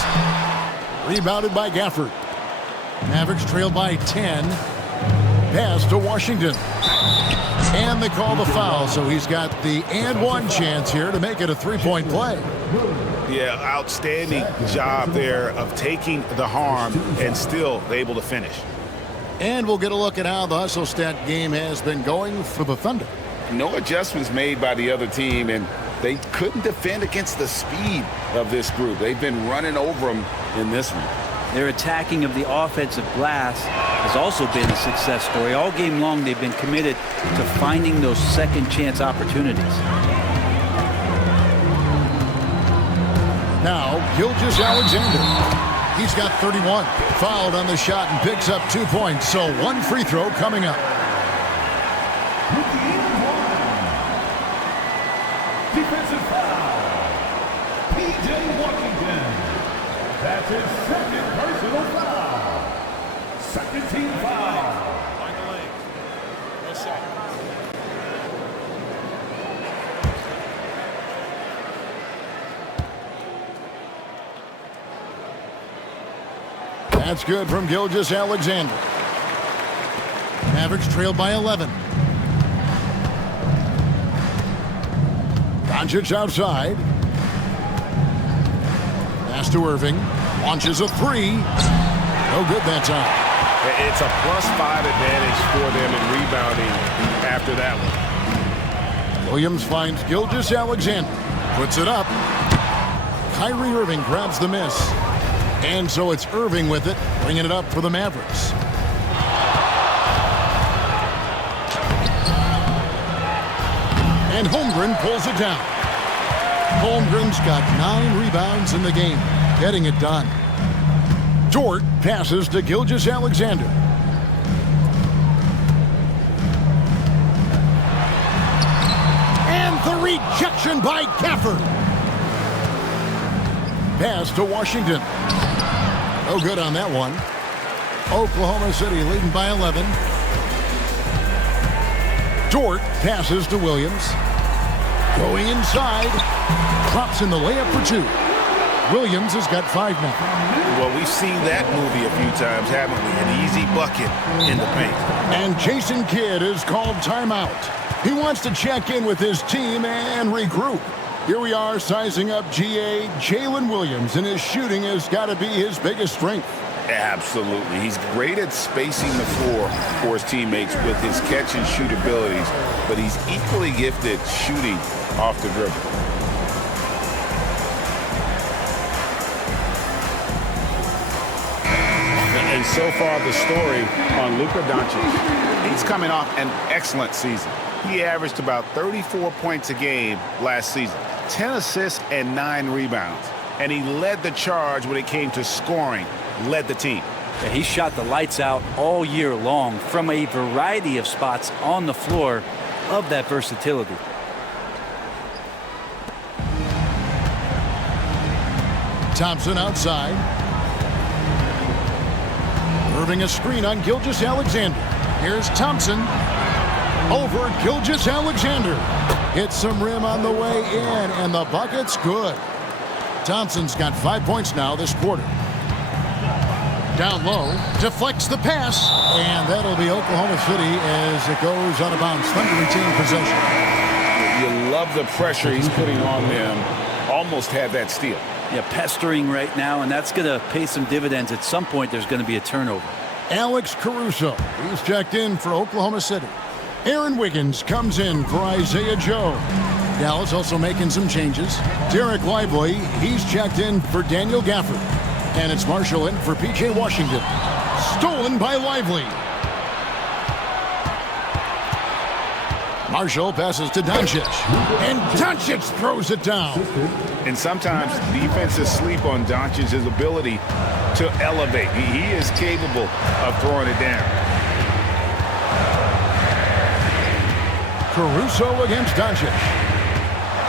Rebounded by Gafford. Mavericks trail by 10. Pass to Washington. And they call the foul, so he's got the and one chance here to make it a 3-point play. Yeah, outstanding job there of taking the harm and still able to finish. And we'll get a look at how the hustle stat game has been going for the Thunder. No adjustments made by the other team, and they couldn't defend against the speed of this group. They've been running over them in this one. Their attacking of the offensive glass has also been a success story. All game long, they've been committed to finding those second chance opportunities. Now, Gilgeous-Alexander. He's got 31. Fouled on the shot and picks up 2 points. So 1 free throw coming up. Defensive foul. P.J. Washington. That's his second personal foul. Second team foul. That's good from Gilgeous-Alexander. Mavericks trail by 11. Doncic outside. Pass to Irving. Launches a 3. No good that time. It's a +5 advantage for them in rebounding after that one. Williams finds Gilgeous-Alexander. Puts it up. Kyrie Irving grabs the miss. And so it's Irving with it, bringing it up for the Mavericks. And Holmgren pulls it down. Holmgren's got 9 rebounds in the game, getting it done. Dort passes to Gilgeous-Alexander. And the rejection by Gafford. Pass to Washington. No good on that one. Oklahoma City leading by 11. Dort passes to Williams. Going inside. Drops in the layup for 2. Williams has got 5 now. Well, we've seen that movie a few times, haven't we? An easy bucket in the paint. And Jason Kidd is called timeout. He wants to check in with his team and regroup. Here we are sizing up GA Jalen Williams, and his shooting has got to be his biggest strength. Absolutely. He's great at spacing the floor for his teammates with his catch and shoot abilities, but he's equally gifted shooting off the dribble. And so far, the story on Luka Doncic. He's coming off an excellent season. He averaged about 34 points a game last season, 10 assists and 9 rebounds. And he led the charge when it came to scoring, led the team. Yeah, he shot the lights out all year long from a variety of spots on the floor of that versatility. Thompson outside. Irving a screen on Gilgeous-Alexander. Here's Thompson. Over Gilgeous-Alexander. Hits some rim on the way in, and the bucket's good. Thompson's got 5 points now this quarter. Down low, deflects the pass, and that'll be Oklahoma City as it goes out of bounds. Thunder retain possession. You love the pressure he's putting on them. Almost had that steal. Yeah, pestering right now, and that's going to pay some dividends. At some point, there's going to be a turnover. Alex Caruso, he's checked in for Oklahoma City. Aaron Wiggins comes in for Isaiah Joe. Dallas also making some changes. Derek Lively, he's checked in for Daniel Gafford. And it's Marshall in for P.J. Washington. Stolen by Lively. Marshall passes to Doncic. And Doncic throws it down. And sometimes defenses sleep on Doncic's ability to elevate. He is capable of throwing it down. Caruso against Doncic.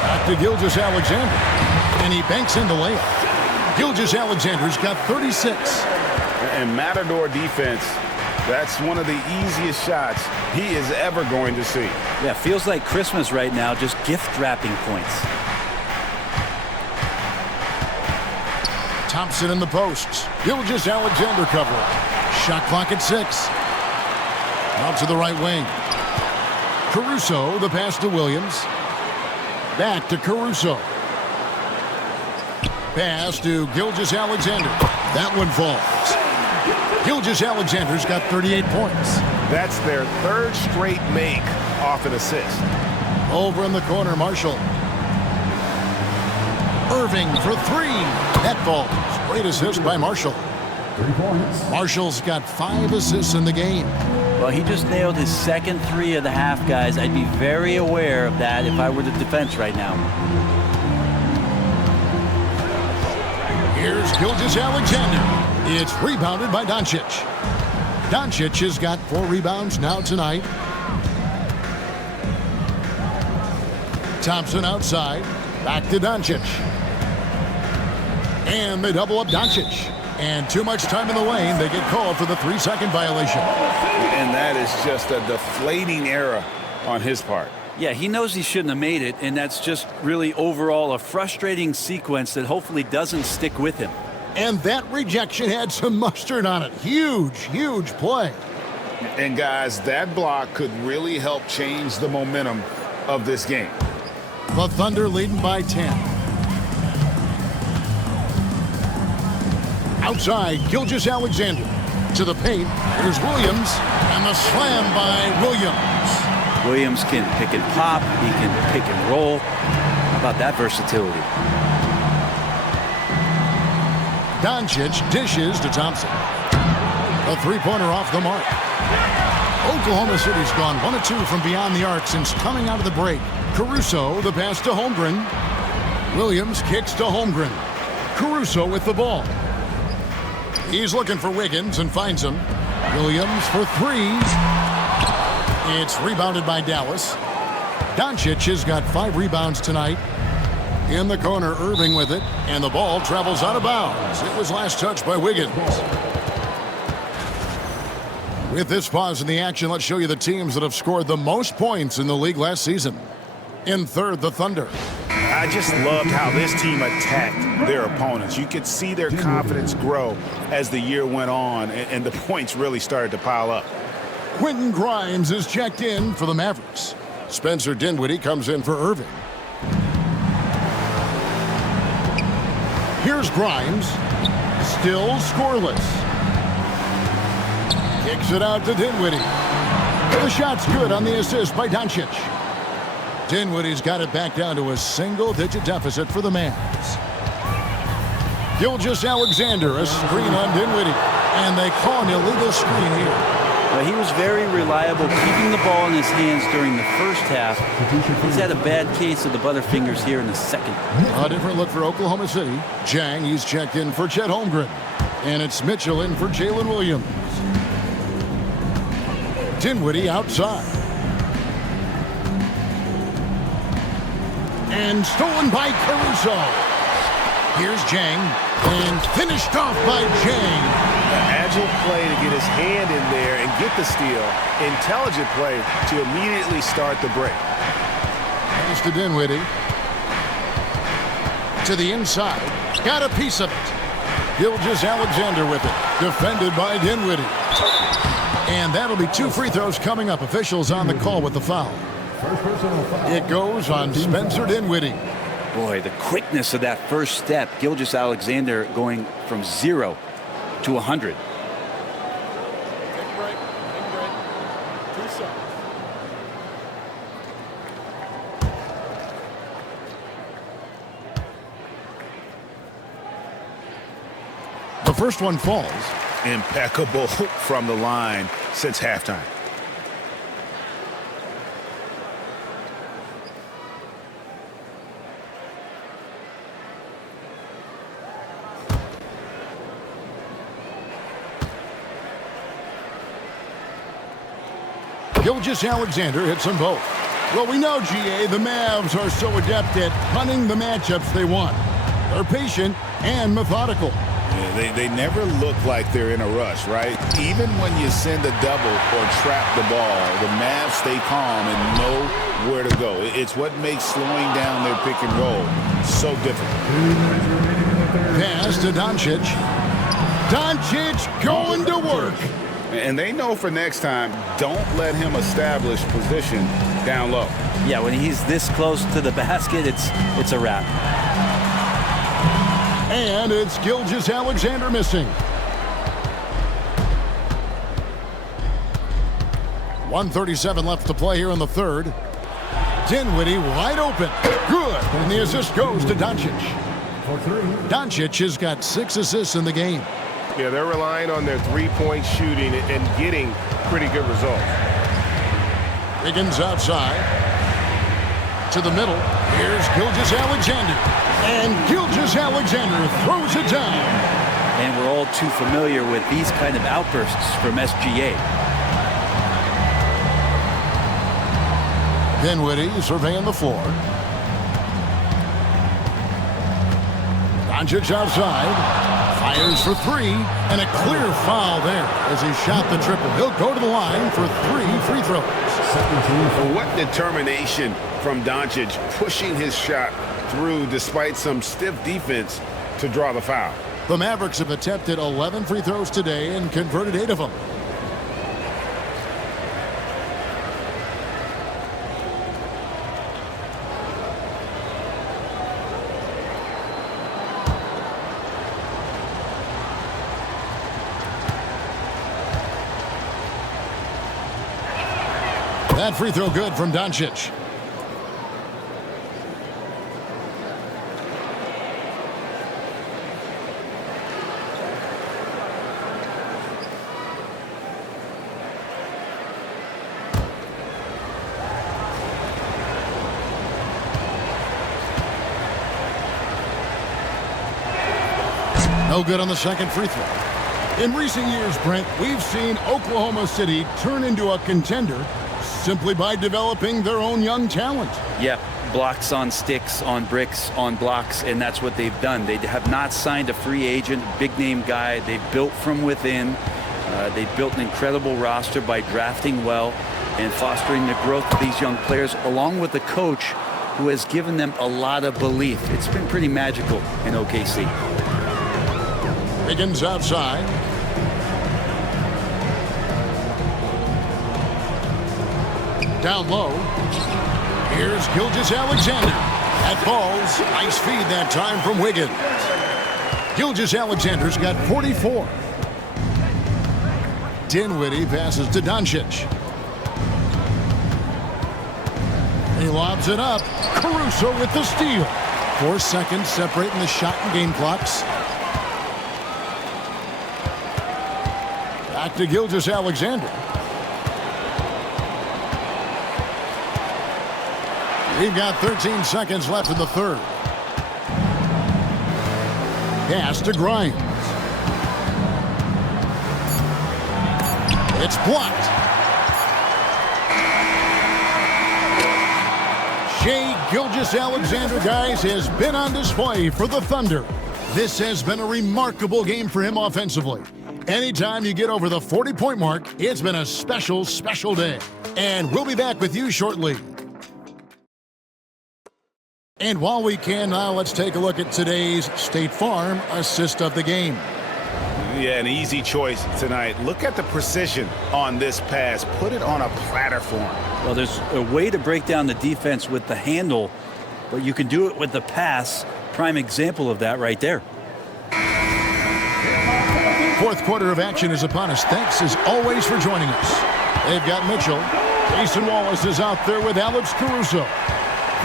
Back to Gilgeous-Alexander. And he banks in the layup. Gilgeous-Alexander's got 36. And Matador defense, that's one of the easiest shots he is ever going to see. Yeah, feels like Christmas right now, just gift wrapping points. Thompson in the posts. Gilgeous-Alexander covering. Shot clock at 6. Out to the right wing. Caruso, the pass to Williams. Back to Caruso. Pass to Gilgeous-Alexander. That one falls. Gilgeous-Alexander's got 38 points. That's their 3rd straight make off an assist. Over in the corner, Marshall. Irving for 3. That falls. Great assist by Marshall. 3 points. Marshall's got 5 assists in the game. Well, he just nailed his second 3 of the half, guys. I'd be very aware of that if I were the defense right now. Here's Gilgeous-Alexander. It's rebounded by Doncic. Doncic has got 4 rebounds now tonight. Thompson outside. Back to Doncic. And they double up Doncic. And too much time in the lane. They get called for the 3-second violation. And that is just a deflating error on his part. Yeah, he knows he shouldn't have made it, and that's just really overall a frustrating sequence that hopefully doesn't stick with him. And that rejection had some mustard on it. Huge, huge play. And guys, that block could really help change the momentum of this game. The Thunder leading by 10. Outside, Gilgeous-Alexander. To the paint, here's Williams, and the slam by Williams. Williams can pick and pop. He can pick and roll. How about that versatility? Doncic dishes to Thompson. A three-pointer off the mark. Oklahoma City's gone 1 of 2 from beyond the arc since coming out of the break. Caruso, the pass to Holmgren. Williams kicks to Holmgren. Caruso with the ball. He's looking for Wiggins and finds him. Williams for three. It's rebounded by Dallas. Doncic has got 5 rebounds tonight. In the corner, Irving with it, and the ball travels out of bounds. It was last touched by Wiggins. With this pause in the action, let's show you the teams that have scored the most points in the league last season. In third, the Thunder. I just loved how this team attacked their opponents. You could see their confidence grow as the year went on, and the points really started to pile up. Quentin Grimes is checked in for the Mavericks. Spencer Dinwiddie comes in for Irving. Here's Grimes, still scoreless. Kicks it out to Dinwiddie. The shot's good on the assist by Doncic. Dinwiddie's got it back down to a single-digit deficit for the Mavs. Gilgeous-Alexander, a screen on Dinwiddie, and they call an illegal screen here. Well, he was very reliable, keeping the ball in his hands during the first half. He's had a bad case of the butterfingers here in the second. A different look for Oklahoma City. Jang, he's checked in for Chet Holmgren. And it's Mitchell in for Jalen Williams. Dinwiddie outside. And stolen by Caruso. Here's Jang, and finished off by Jang. Agile play to get his hand in there and get the steal. Intelligent play to immediately start the break. Pass to Dinwiddie. To the inside. Got a piece of it. Gilgeous-Alexander with it. Defended by Dinwiddie. And that'll be 2 free throws coming up. Officials on the call with the foul. It goes on Spencer Dinwiddie. Boy, the quickness of that first step. Gilgeous-Alexander going from 0 to 100. The first one falls. Impeccable from the line since halftime. Gilgeous-Alexander hits them both. Well, we know, GA, the Mavs are so adept at hunting the matchups they want. They're patient and methodical. Yeah, they never look like they're in a rush, right? Even when you send a double or trap the ball, the Mavs stay calm and know where to go. It's what makes slowing down their pick and roll so difficult. Pass to Doncic. Doncic going to work. And they know for next time, don't let him establish position down low. Yeah, when he's this close to the basket, it's a wrap. And it's Gilgeous-Alexander missing. 1:37 left to play here in the third. Dinwiddie wide open. Good. And the assist goes to Doncic. Doncic has got 6 assists in the game. Yeah, they're relying on their three-point shooting and getting pretty good results. Wiggins outside. To the middle. Here's Gilgeous-Alexander. And Gilgeous-Alexander throws it down. And we're all too familiar with these kind of outbursts from SGA. Dinwiddie surveying the floor. Doncic outside. Fires for 3, and a clear foul there as he shot the triple. He'll go to the line for 3 free throws. What determination from Doncic, pushing his shot through despite some stiff defense to draw the foul. The Mavericks have attempted 11 free throws today and converted 8 of them. That free throw good from Doncic. No good on the second free throw. In recent years, Brent, we've seen Oklahoma City turn into a contender simply by developing their own young talent. Yep, blocks on sticks, on bricks, on blocks, and that's what they've done. They have not signed a free agent, big-name guy. They've built from within. They've built an incredible roster by drafting well and fostering the growth of these young players, along with a coach who has given them a lot of belief. It's been pretty magical in OKC. Wiggins outside. Down low. Here's Gilgeous-Alexander. That falls. Nice feed that time from Wiggins. Gilgeous-Alexander's got 44. Dinwiddie passes to Doncic. He lobs it up. Caruso with the steal. 4 seconds separating the shot and game clocks. Back to Gilgeous-Alexander. We've got 13 seconds left in the third. Pass to Grimes. It's blocked. Shai Gilgeous-Alexander, guys, has been on display for the Thunder. This has been a remarkable game for him offensively. Anytime you get over the 40-point mark, it's been a special, special day. And we'll be back with you shortly. And while we can now, let's take a look at today's State Farm assist of the game. Yeah, an easy choice tonight. Look at the precision on this pass. Put it on a platter for him. Well, there's a way to break down the defense with the handle, but you can do it with the pass. Prime example of that right there. Fourth quarter of action is upon us. Thanks, as always, for joining us. They've got Mitchell. Jason Wallace is out there with Alex Caruso.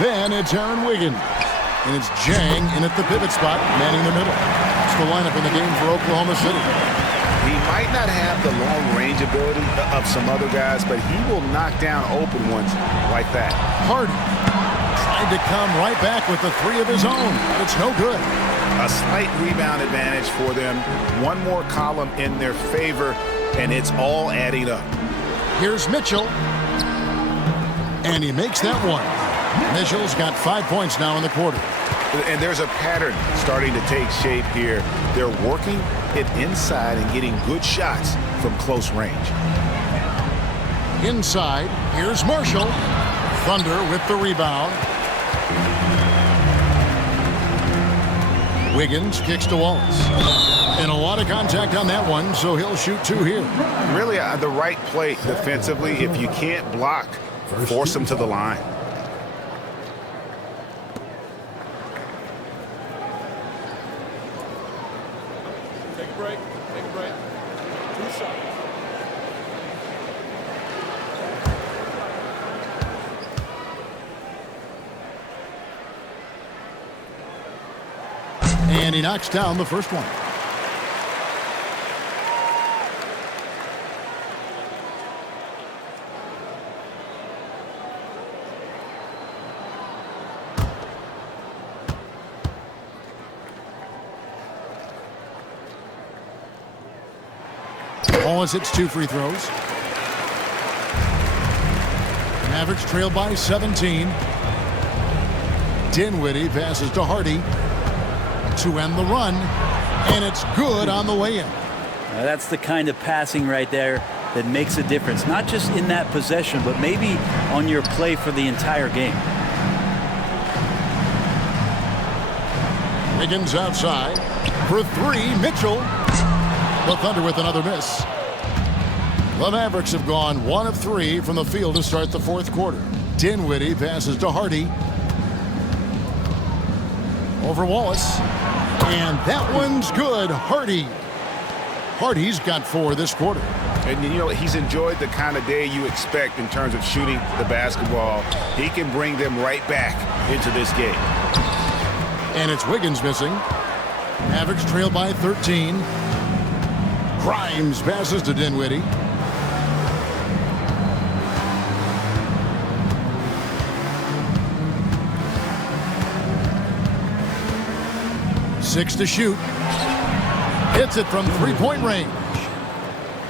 Then it's Aaron Wiggins. And it's Jang in at the pivot spot, manning the middle. That's the lineup in the game for Oklahoma City. He might not have the long-range ability of some other guys, but he will knock down open ones like that. Hardy tried to come right back with the three of his own. It's no good. A slight rebound advantage for them. One more column in their favor, and it's all adding up. Here's Mitchell. And he makes that one. Mitchell's got 5 points now in the quarter. And there's a pattern starting to take shape here. They're working it inside and getting good shots from close range. Inside, here's Marshall. Thunder with the rebound. Wiggins kicks to Wallace. And a lot of contact on that one, so he'll shoot 2 here. Really the right play defensively. If you can't block, force them to the line. Take a break. Take a break. 2 shots. And he knocks down the first one. Wallace hits 2 free throws. The Mavericks trail by 17. Dinwiddie passes to Hardy to end the run, and it's good on the way in. That's the kind of passing right there that makes a difference, not just in that possession, but maybe on your play for the entire game. Wiggins outside for 3. Mitchell. The Thunder with another miss. The Mavericks have gone 1 of 3 from the field to start the fourth quarter. Dinwiddie passes to Hardy. Over Wallace. And that one's good. Hardy's got 4 this quarter. And, you know, he's enjoyed the kind of day you expect in terms of shooting the basketball. He can bring them right back into this game. And it's Wiggins missing. Mavericks trail by 13. Grimes passes to Dinwiddie. Six to shoot. Hits it from three-point range.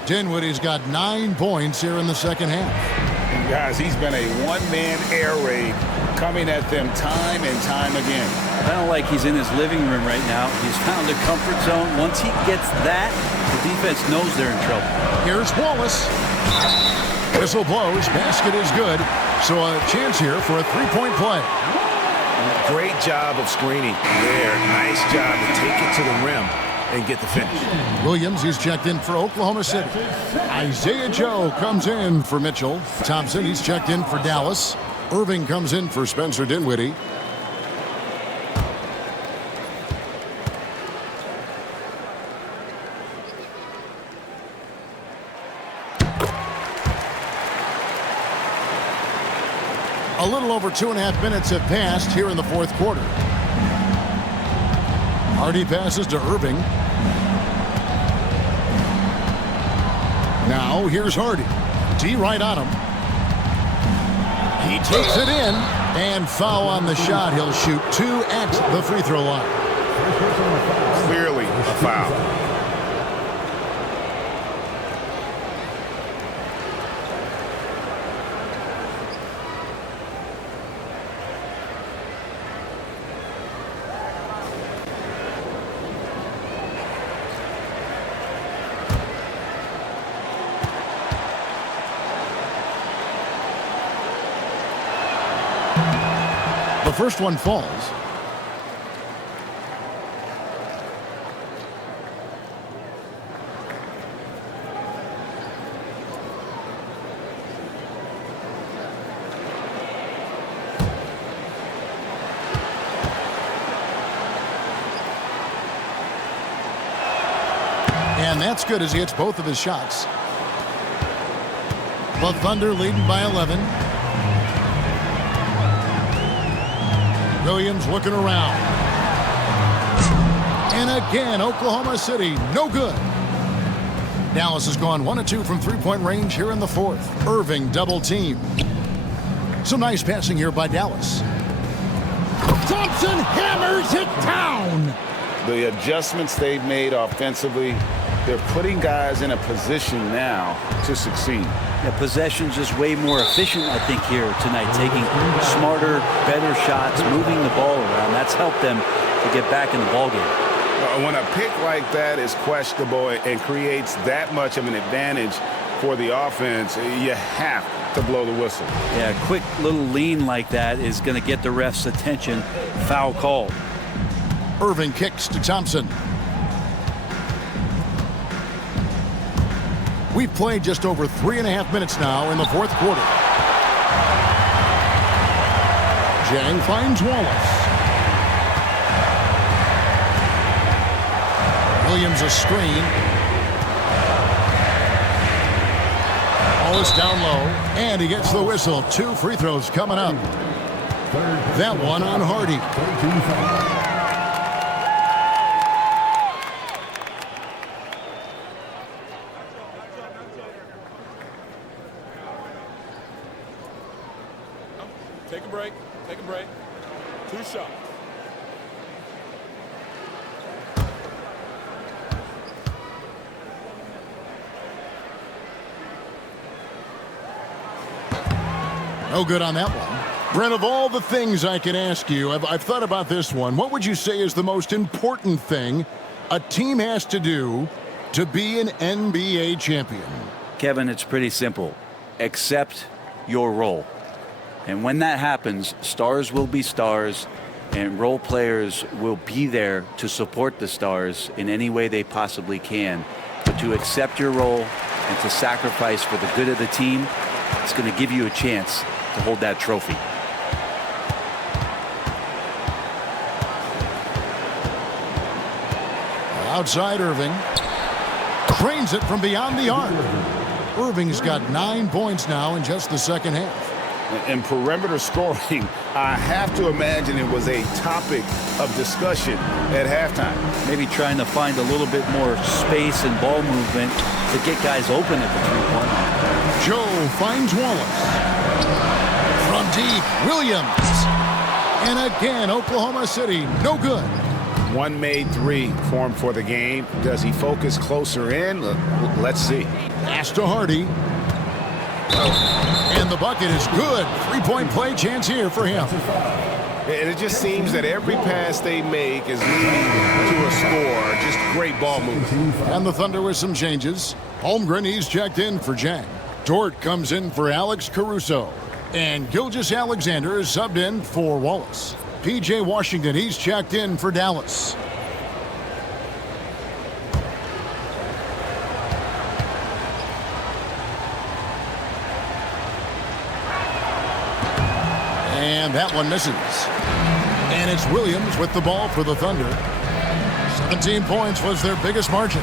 Dinwiddie's got 9 points here in the second half. And guys, he's been a one-man air raid coming at them time and time again. Kind of like he's in his living room right now. He's found a comfort zone. Once he gets that, the defense knows they're in trouble. Here's Wallace. Whistle blows. Basket is good. So a chance here for a three-point play. Great job of screening there. Nice job to take it to the rim and get the finish. Williams, he's checked in for Oklahoma City. Isaiah Joe comes in for Mitchell. Thompson, he's checked in for Dallas. Irving comes in for Spencer Dinwiddie. A little over 2.5 minutes have passed here in the fourth quarter. Hardy passes to Irving. Now here's Hardy. D right on him. He takes it in, and foul on the shot. He'll shoot 2 at the free throw line. Clearly a foul. The first one falls. And that's good as he hits both of his shots. The Thunder leading by 11. Williams looking around. And again, Oklahoma City, no good. Dallas has gone 1 of 2 from three-point range here in the fourth. Irving double team. Some nice passing here by Dallas. Thompson hammers it down. The adjustments they've made offensively, they're putting guys in a position now to succeed. Yeah, possession's just way more efficient, I think, here tonight. Taking smarter, better shots, moving the ball around. That's helped them to get back in the ballgame. When a pick like that is questionable and creates that much of an advantage for the offense, you have to blow the whistle. Yeah, a quick little lean like that is going to get the ref's attention. Foul called. Irving kicks to Thompson. We've played just over 3.5 minutes now in the fourth quarter. Jang finds Wallace. Williams a screen. Wallace down low, and he gets the whistle. 2 free throws coming up. That one on Hardy. Take a break. Take a break. 2 shots. No good on that one. Brent, of all the things I can ask you, I've thought about this one. What would you say is the most important thing a team has to do to be an NBA champion? Kevin, it's pretty simple. Accept your role. And when that happens, stars will be stars, and role players will be there to support the stars in any way they possibly can. But to accept your role and to sacrifice for the good of the team, it's going to give you a chance to hold that trophy. Outside Irving. Trains it from beyond the arc. Irving's got 9 points now in just the second half. And perimeter scoring, I have to imagine it was a topic of discussion at halftime. Maybe trying to find a little bit more space and ball movement to get guys open at the three-point line. Joe finds Wallace. From deep, Williams. And again, Oklahoma City, no good. One made three for him for the game. Does he focus closer in? Let's see. Pass to Hardy. And the bucket is good. 3-point play chance here for him. And it just seems that every pass they make is leading to a score. Just great ball movement. And the Thunder with some changes. Holmgren, he's checked in for Jang. Dort comes in for Alex Caruso. And Gilgeous-Alexander is subbed in for Wallace. P.J. Washington, he's checked in for Dallas. And that one misses. And it's Williams with the ball for the Thunder. 17 points was their biggest margin.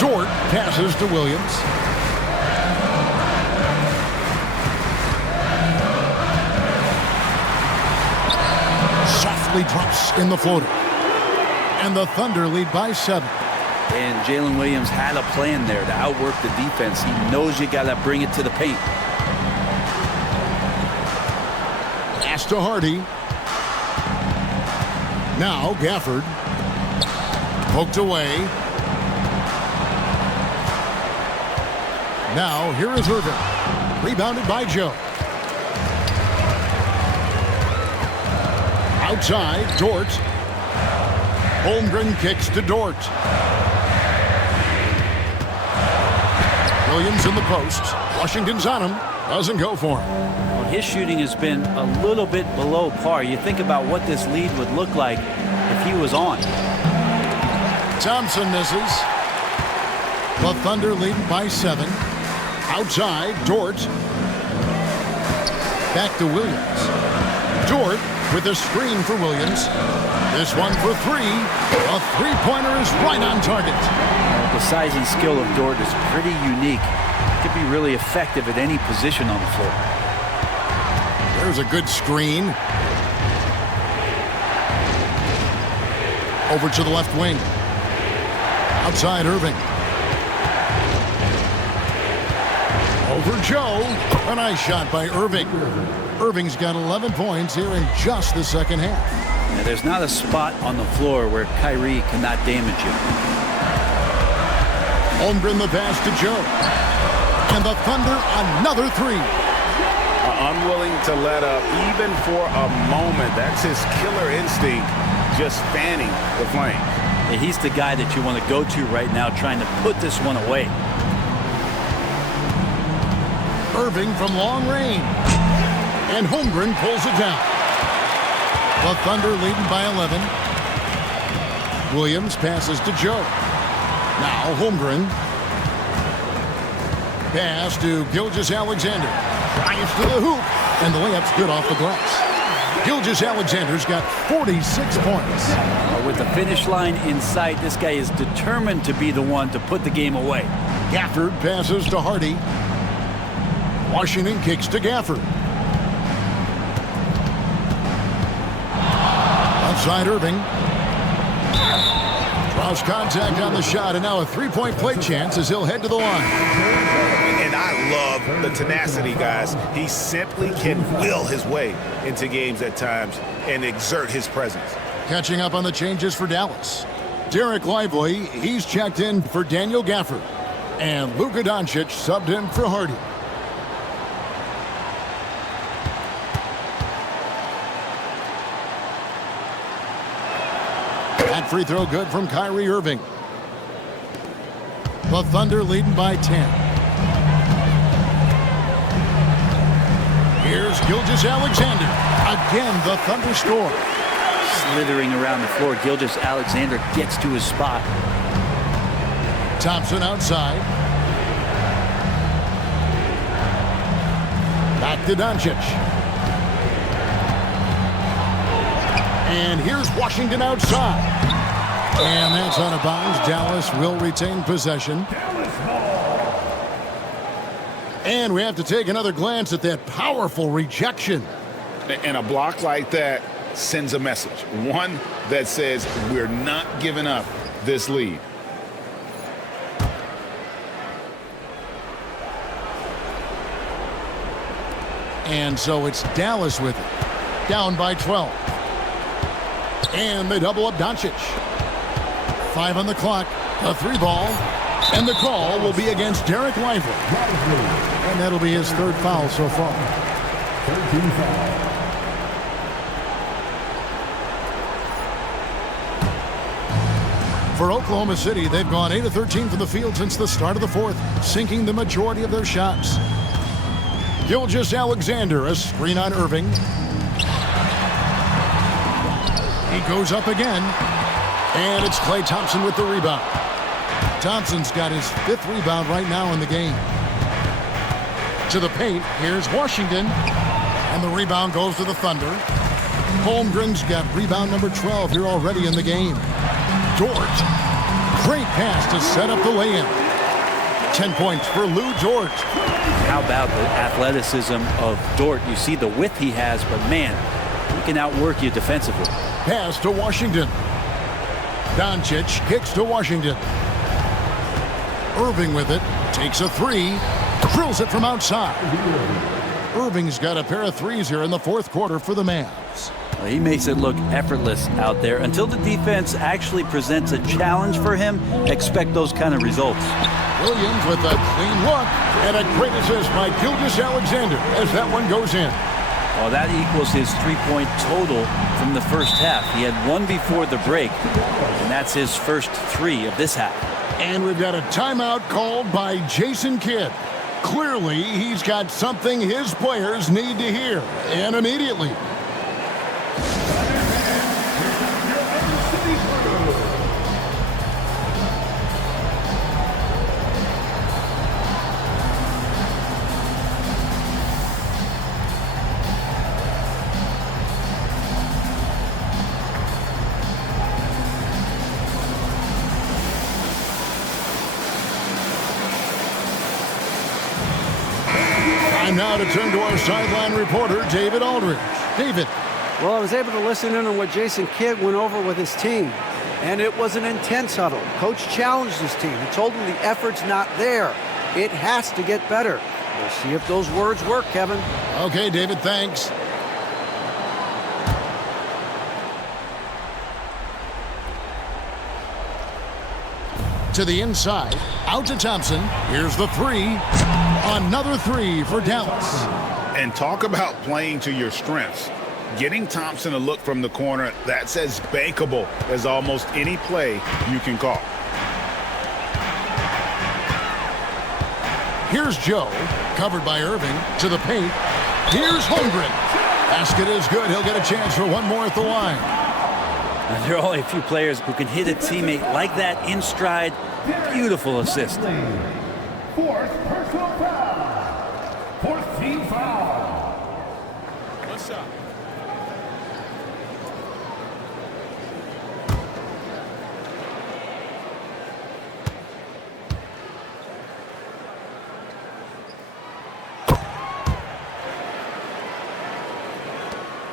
Dort passes to Williams. Softly drops in the floater. And the Thunder lead by 7. And Jalen Williams had a plan there to outwork the defense. He knows you got to bring it to the paint. Pass to Hardy. Now Gafford. Poked away. Now here is Irving. Rebounded by Joe. Outside, Dort. Holmgren kicks to Dort. Williams in the post. Washington's on him. Doesn't go for him. Well, his shooting has been a little bit below par. You think about what this lead would look like if he was on. Thompson misses. The Thunder leading by 7. Outside, Dort. Back to Williams. Dort with a screen for Williams. This one for 3. A three-pointer is right on target. The size and skill of Dort is pretty unique. Could be really effective at any position on the floor. There's a good screen. Over to the left wing. Outside, Irving. Over Joe. A nice shot by Irving. Irving's got 11 points here in just the second half. Now, there's not a spot on the floor where Kyrie cannot damage you. Holmgren the pass to Joe. And the Thunder another 3. Unwilling to let up even for a moment. That's his killer instinct, just fanning the flames. And he's the guy that you want to go to right now, trying to put this one away. Irving from long range. And Holmgren pulls it down. The Thunder leading by 11. Williams passes to Joe. Now Holmgren. Pass to Gilgeous-Alexander. Drives to the hoop. And the layup's good off the glass. Gilgeous-Alexander's got 46 points. With the finish line in sight, this guy is determined to be the one to put the game away. Gafford passes to Hardy. Washington kicks to Gafford. Outside Irving. Draws contact on the shot, and now a three-point play chance as he'll head to the line. And I love the tenacity, guys. He simply can will his way into games at times and exert his presence. Catching up on the changes for Dallas. Derek Lively, he's checked in for Daniel Gafford. And Luka Doncic subbed in for Hardy. That free throw good from Kyrie Irving. The Thunder leading by 10. Here's Gilgeous-Alexander. Again, the Thunder score. Slithering around the floor, Gilgeous-Alexander gets to his spot. Thompson outside. Back to Doncic. And here's Washington outside. And that's out of bounds. Dallas will retain possession. And we have to take another glance at that powerful rejection. And a block like that sends a message. One that says we're not giving up this lead. And so it's Dallas with it. Down by 12. And they double up Doncic. 5 on the clock. A 3 ball. And the call will be against Derek Lively. And that'll be his 3rd foul so far. 13 foul. For Oklahoma City, they've gone 8 of 13 from the field since the start of the 4th, sinking the majority of their shots. Gilgeous-Alexander, a screen on Irving. He goes up again. And it's Klay Thompson with the rebound. Thompson's got his 5th rebound right now in the game. To the paint, here's Washington. And the rebound goes to the Thunder. Holmgren's got rebound number 12 here already in the game. Dort. Great pass to set up the lay-in. 10 points for Lou Dort. How about the athleticism of Dort? You see the width he has, but man, he can outwork you defensively. Pass to Washington. Doncic kicks to Washington. Irving with it. Takes a 3. Drills it from outside. Irving's got a pair of 3s here in the 4th quarter for the Mavs. Well, he makes it look effortless out there. Until the defense actually presents a challenge for him, expect those kind of results. Williams with a clean look and a great assist by Gilgeous-Alexander as that one goes in. Well, that equals his 3-point total from the first half. He had 1 before the break, and that's his first 3 of this half. And we've got a timeout called by Jason Kidd. Clearly, he's got something his players need to hear, and immediately. Time now to turn to our sideline reporter, David Aldridge. David. Well, I was able to listen in on what Jason Kidd went over with his team, and it was an intense huddle. Coach challenged his team. He told them the effort's not there. It has to get better. We'll see if those words work, Kevin. Okay, David, thanks. To the inside, out to Thompson. Here's the 3. Another 3 for Dallas. And talk about playing to your strengths. Getting Thompson a look from the corner, that's as bankable as almost any play you can call. Here's Joe, covered by Irving, to the paint. Here's Holmgren. Basket is good. He'll get a chance for one more at the line. There are only a few players who can hit a teammate like that in stride. Beautiful assist. 4th personal foul. 4th team foul. What's up?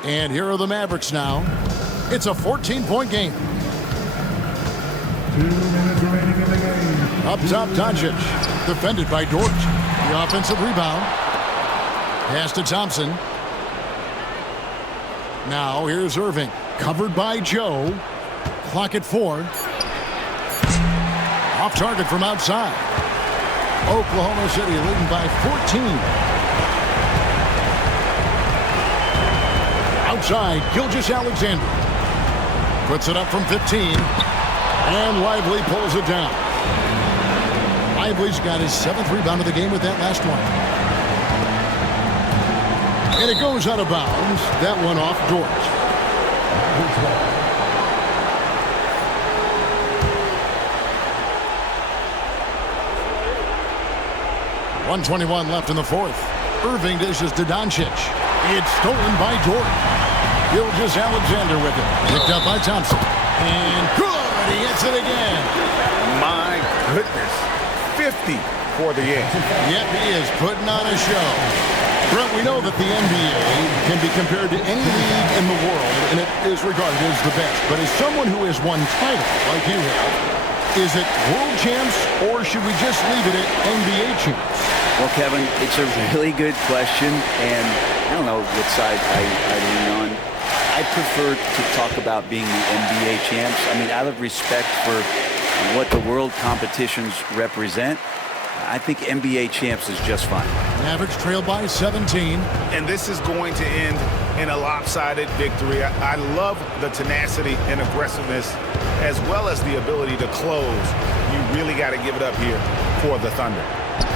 And here are the Mavericks now. It's a 14-point game. 2 minutes remaining in the game. Up top, Doncic. Defended by Dort. The offensive rebound. Pass to Thompson. Now here's Irving. Covered by Joe. Clock at 4. Off target from outside. Oklahoma City leading by 14. Outside, Gilgeous-Alexander. Puts it up from 15. And Lively pulls it down. Lively's got his 7th rebound of the game with that last one. And it goes out of bounds. That one off Dort. 1:21 left in the 4th. Irving dishes to Doncic. It's stolen by Dort. Gilgeous-Alexander with it. Picked up by Thompson. And good! He hits it again. My goodness. 50 for the end. Yep, he is putting on a show. Brent, we know that the NBA can be compared to any league in the world, and it is regarded as the best. But as someone who has won titles like you have, is it world champs, or should we just leave it at NBA champs? Well, Kevin, it's a really good question, and I don't know what side I lean on. I prefer to talk about being the NBA champs. I mean, out of respect for what the world competitions represent, I think NBA champs is just fine. Mavericks trail by 17. And this is going to end in a lopsided victory. I love the tenacity and aggressiveness as well as the ability to close. You really got to give it up here for the Thunder.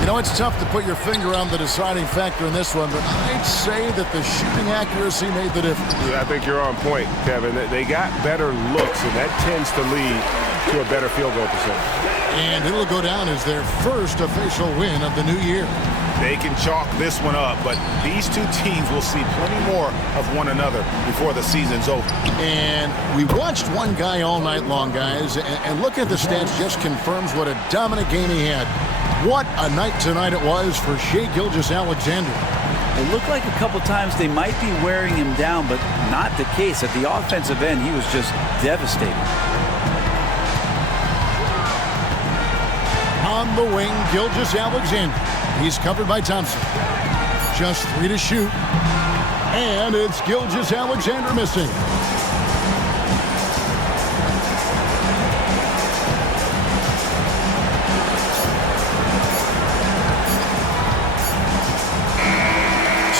You know, it's tough to put your finger on the deciding factor in this one, but I'd say that the shooting accuracy made the difference. Yeah, I think you're on point, Kevin. They got better looks, and that tends to lead to a better field goal percentage. And it'll go down as their first official win of the new year. They can chalk this one up, but these two teams will see plenty more of one another before the season's over. And we watched one guy all night long, guys, and looking at the stats just confirms what a dominant game he had. What a night tonight it was for Shai Gilgeous-Alexander. It looked like a couple times they might be wearing him down, but not the case. At the offensive end, he was just devastating. On the wing, Gilgeous-Alexander. He's covered by Thompson. Just 3 to shoot. And it's Gilgeous-Alexander missing.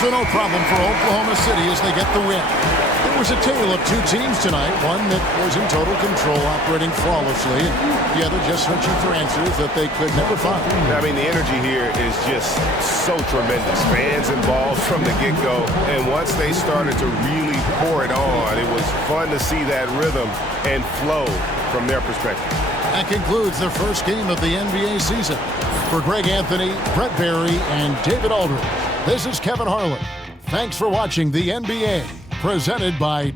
So no problem for Oklahoma City as they get the win. It was a tale of two teams tonight, one that was in total control, operating flawlessly, and the other just searching for answers that they could never find. I mean, the energy here is just so tremendous. Fans involved from the get-go, and once they started to really pour it on, it was fun to see that rhythm and flow from their perspective. That concludes the first game of the NBA season. For Greg Anthony, Brett Barry, and David Aldridge, this is Kevin Harlan. Thanks for watching the NBA, presented by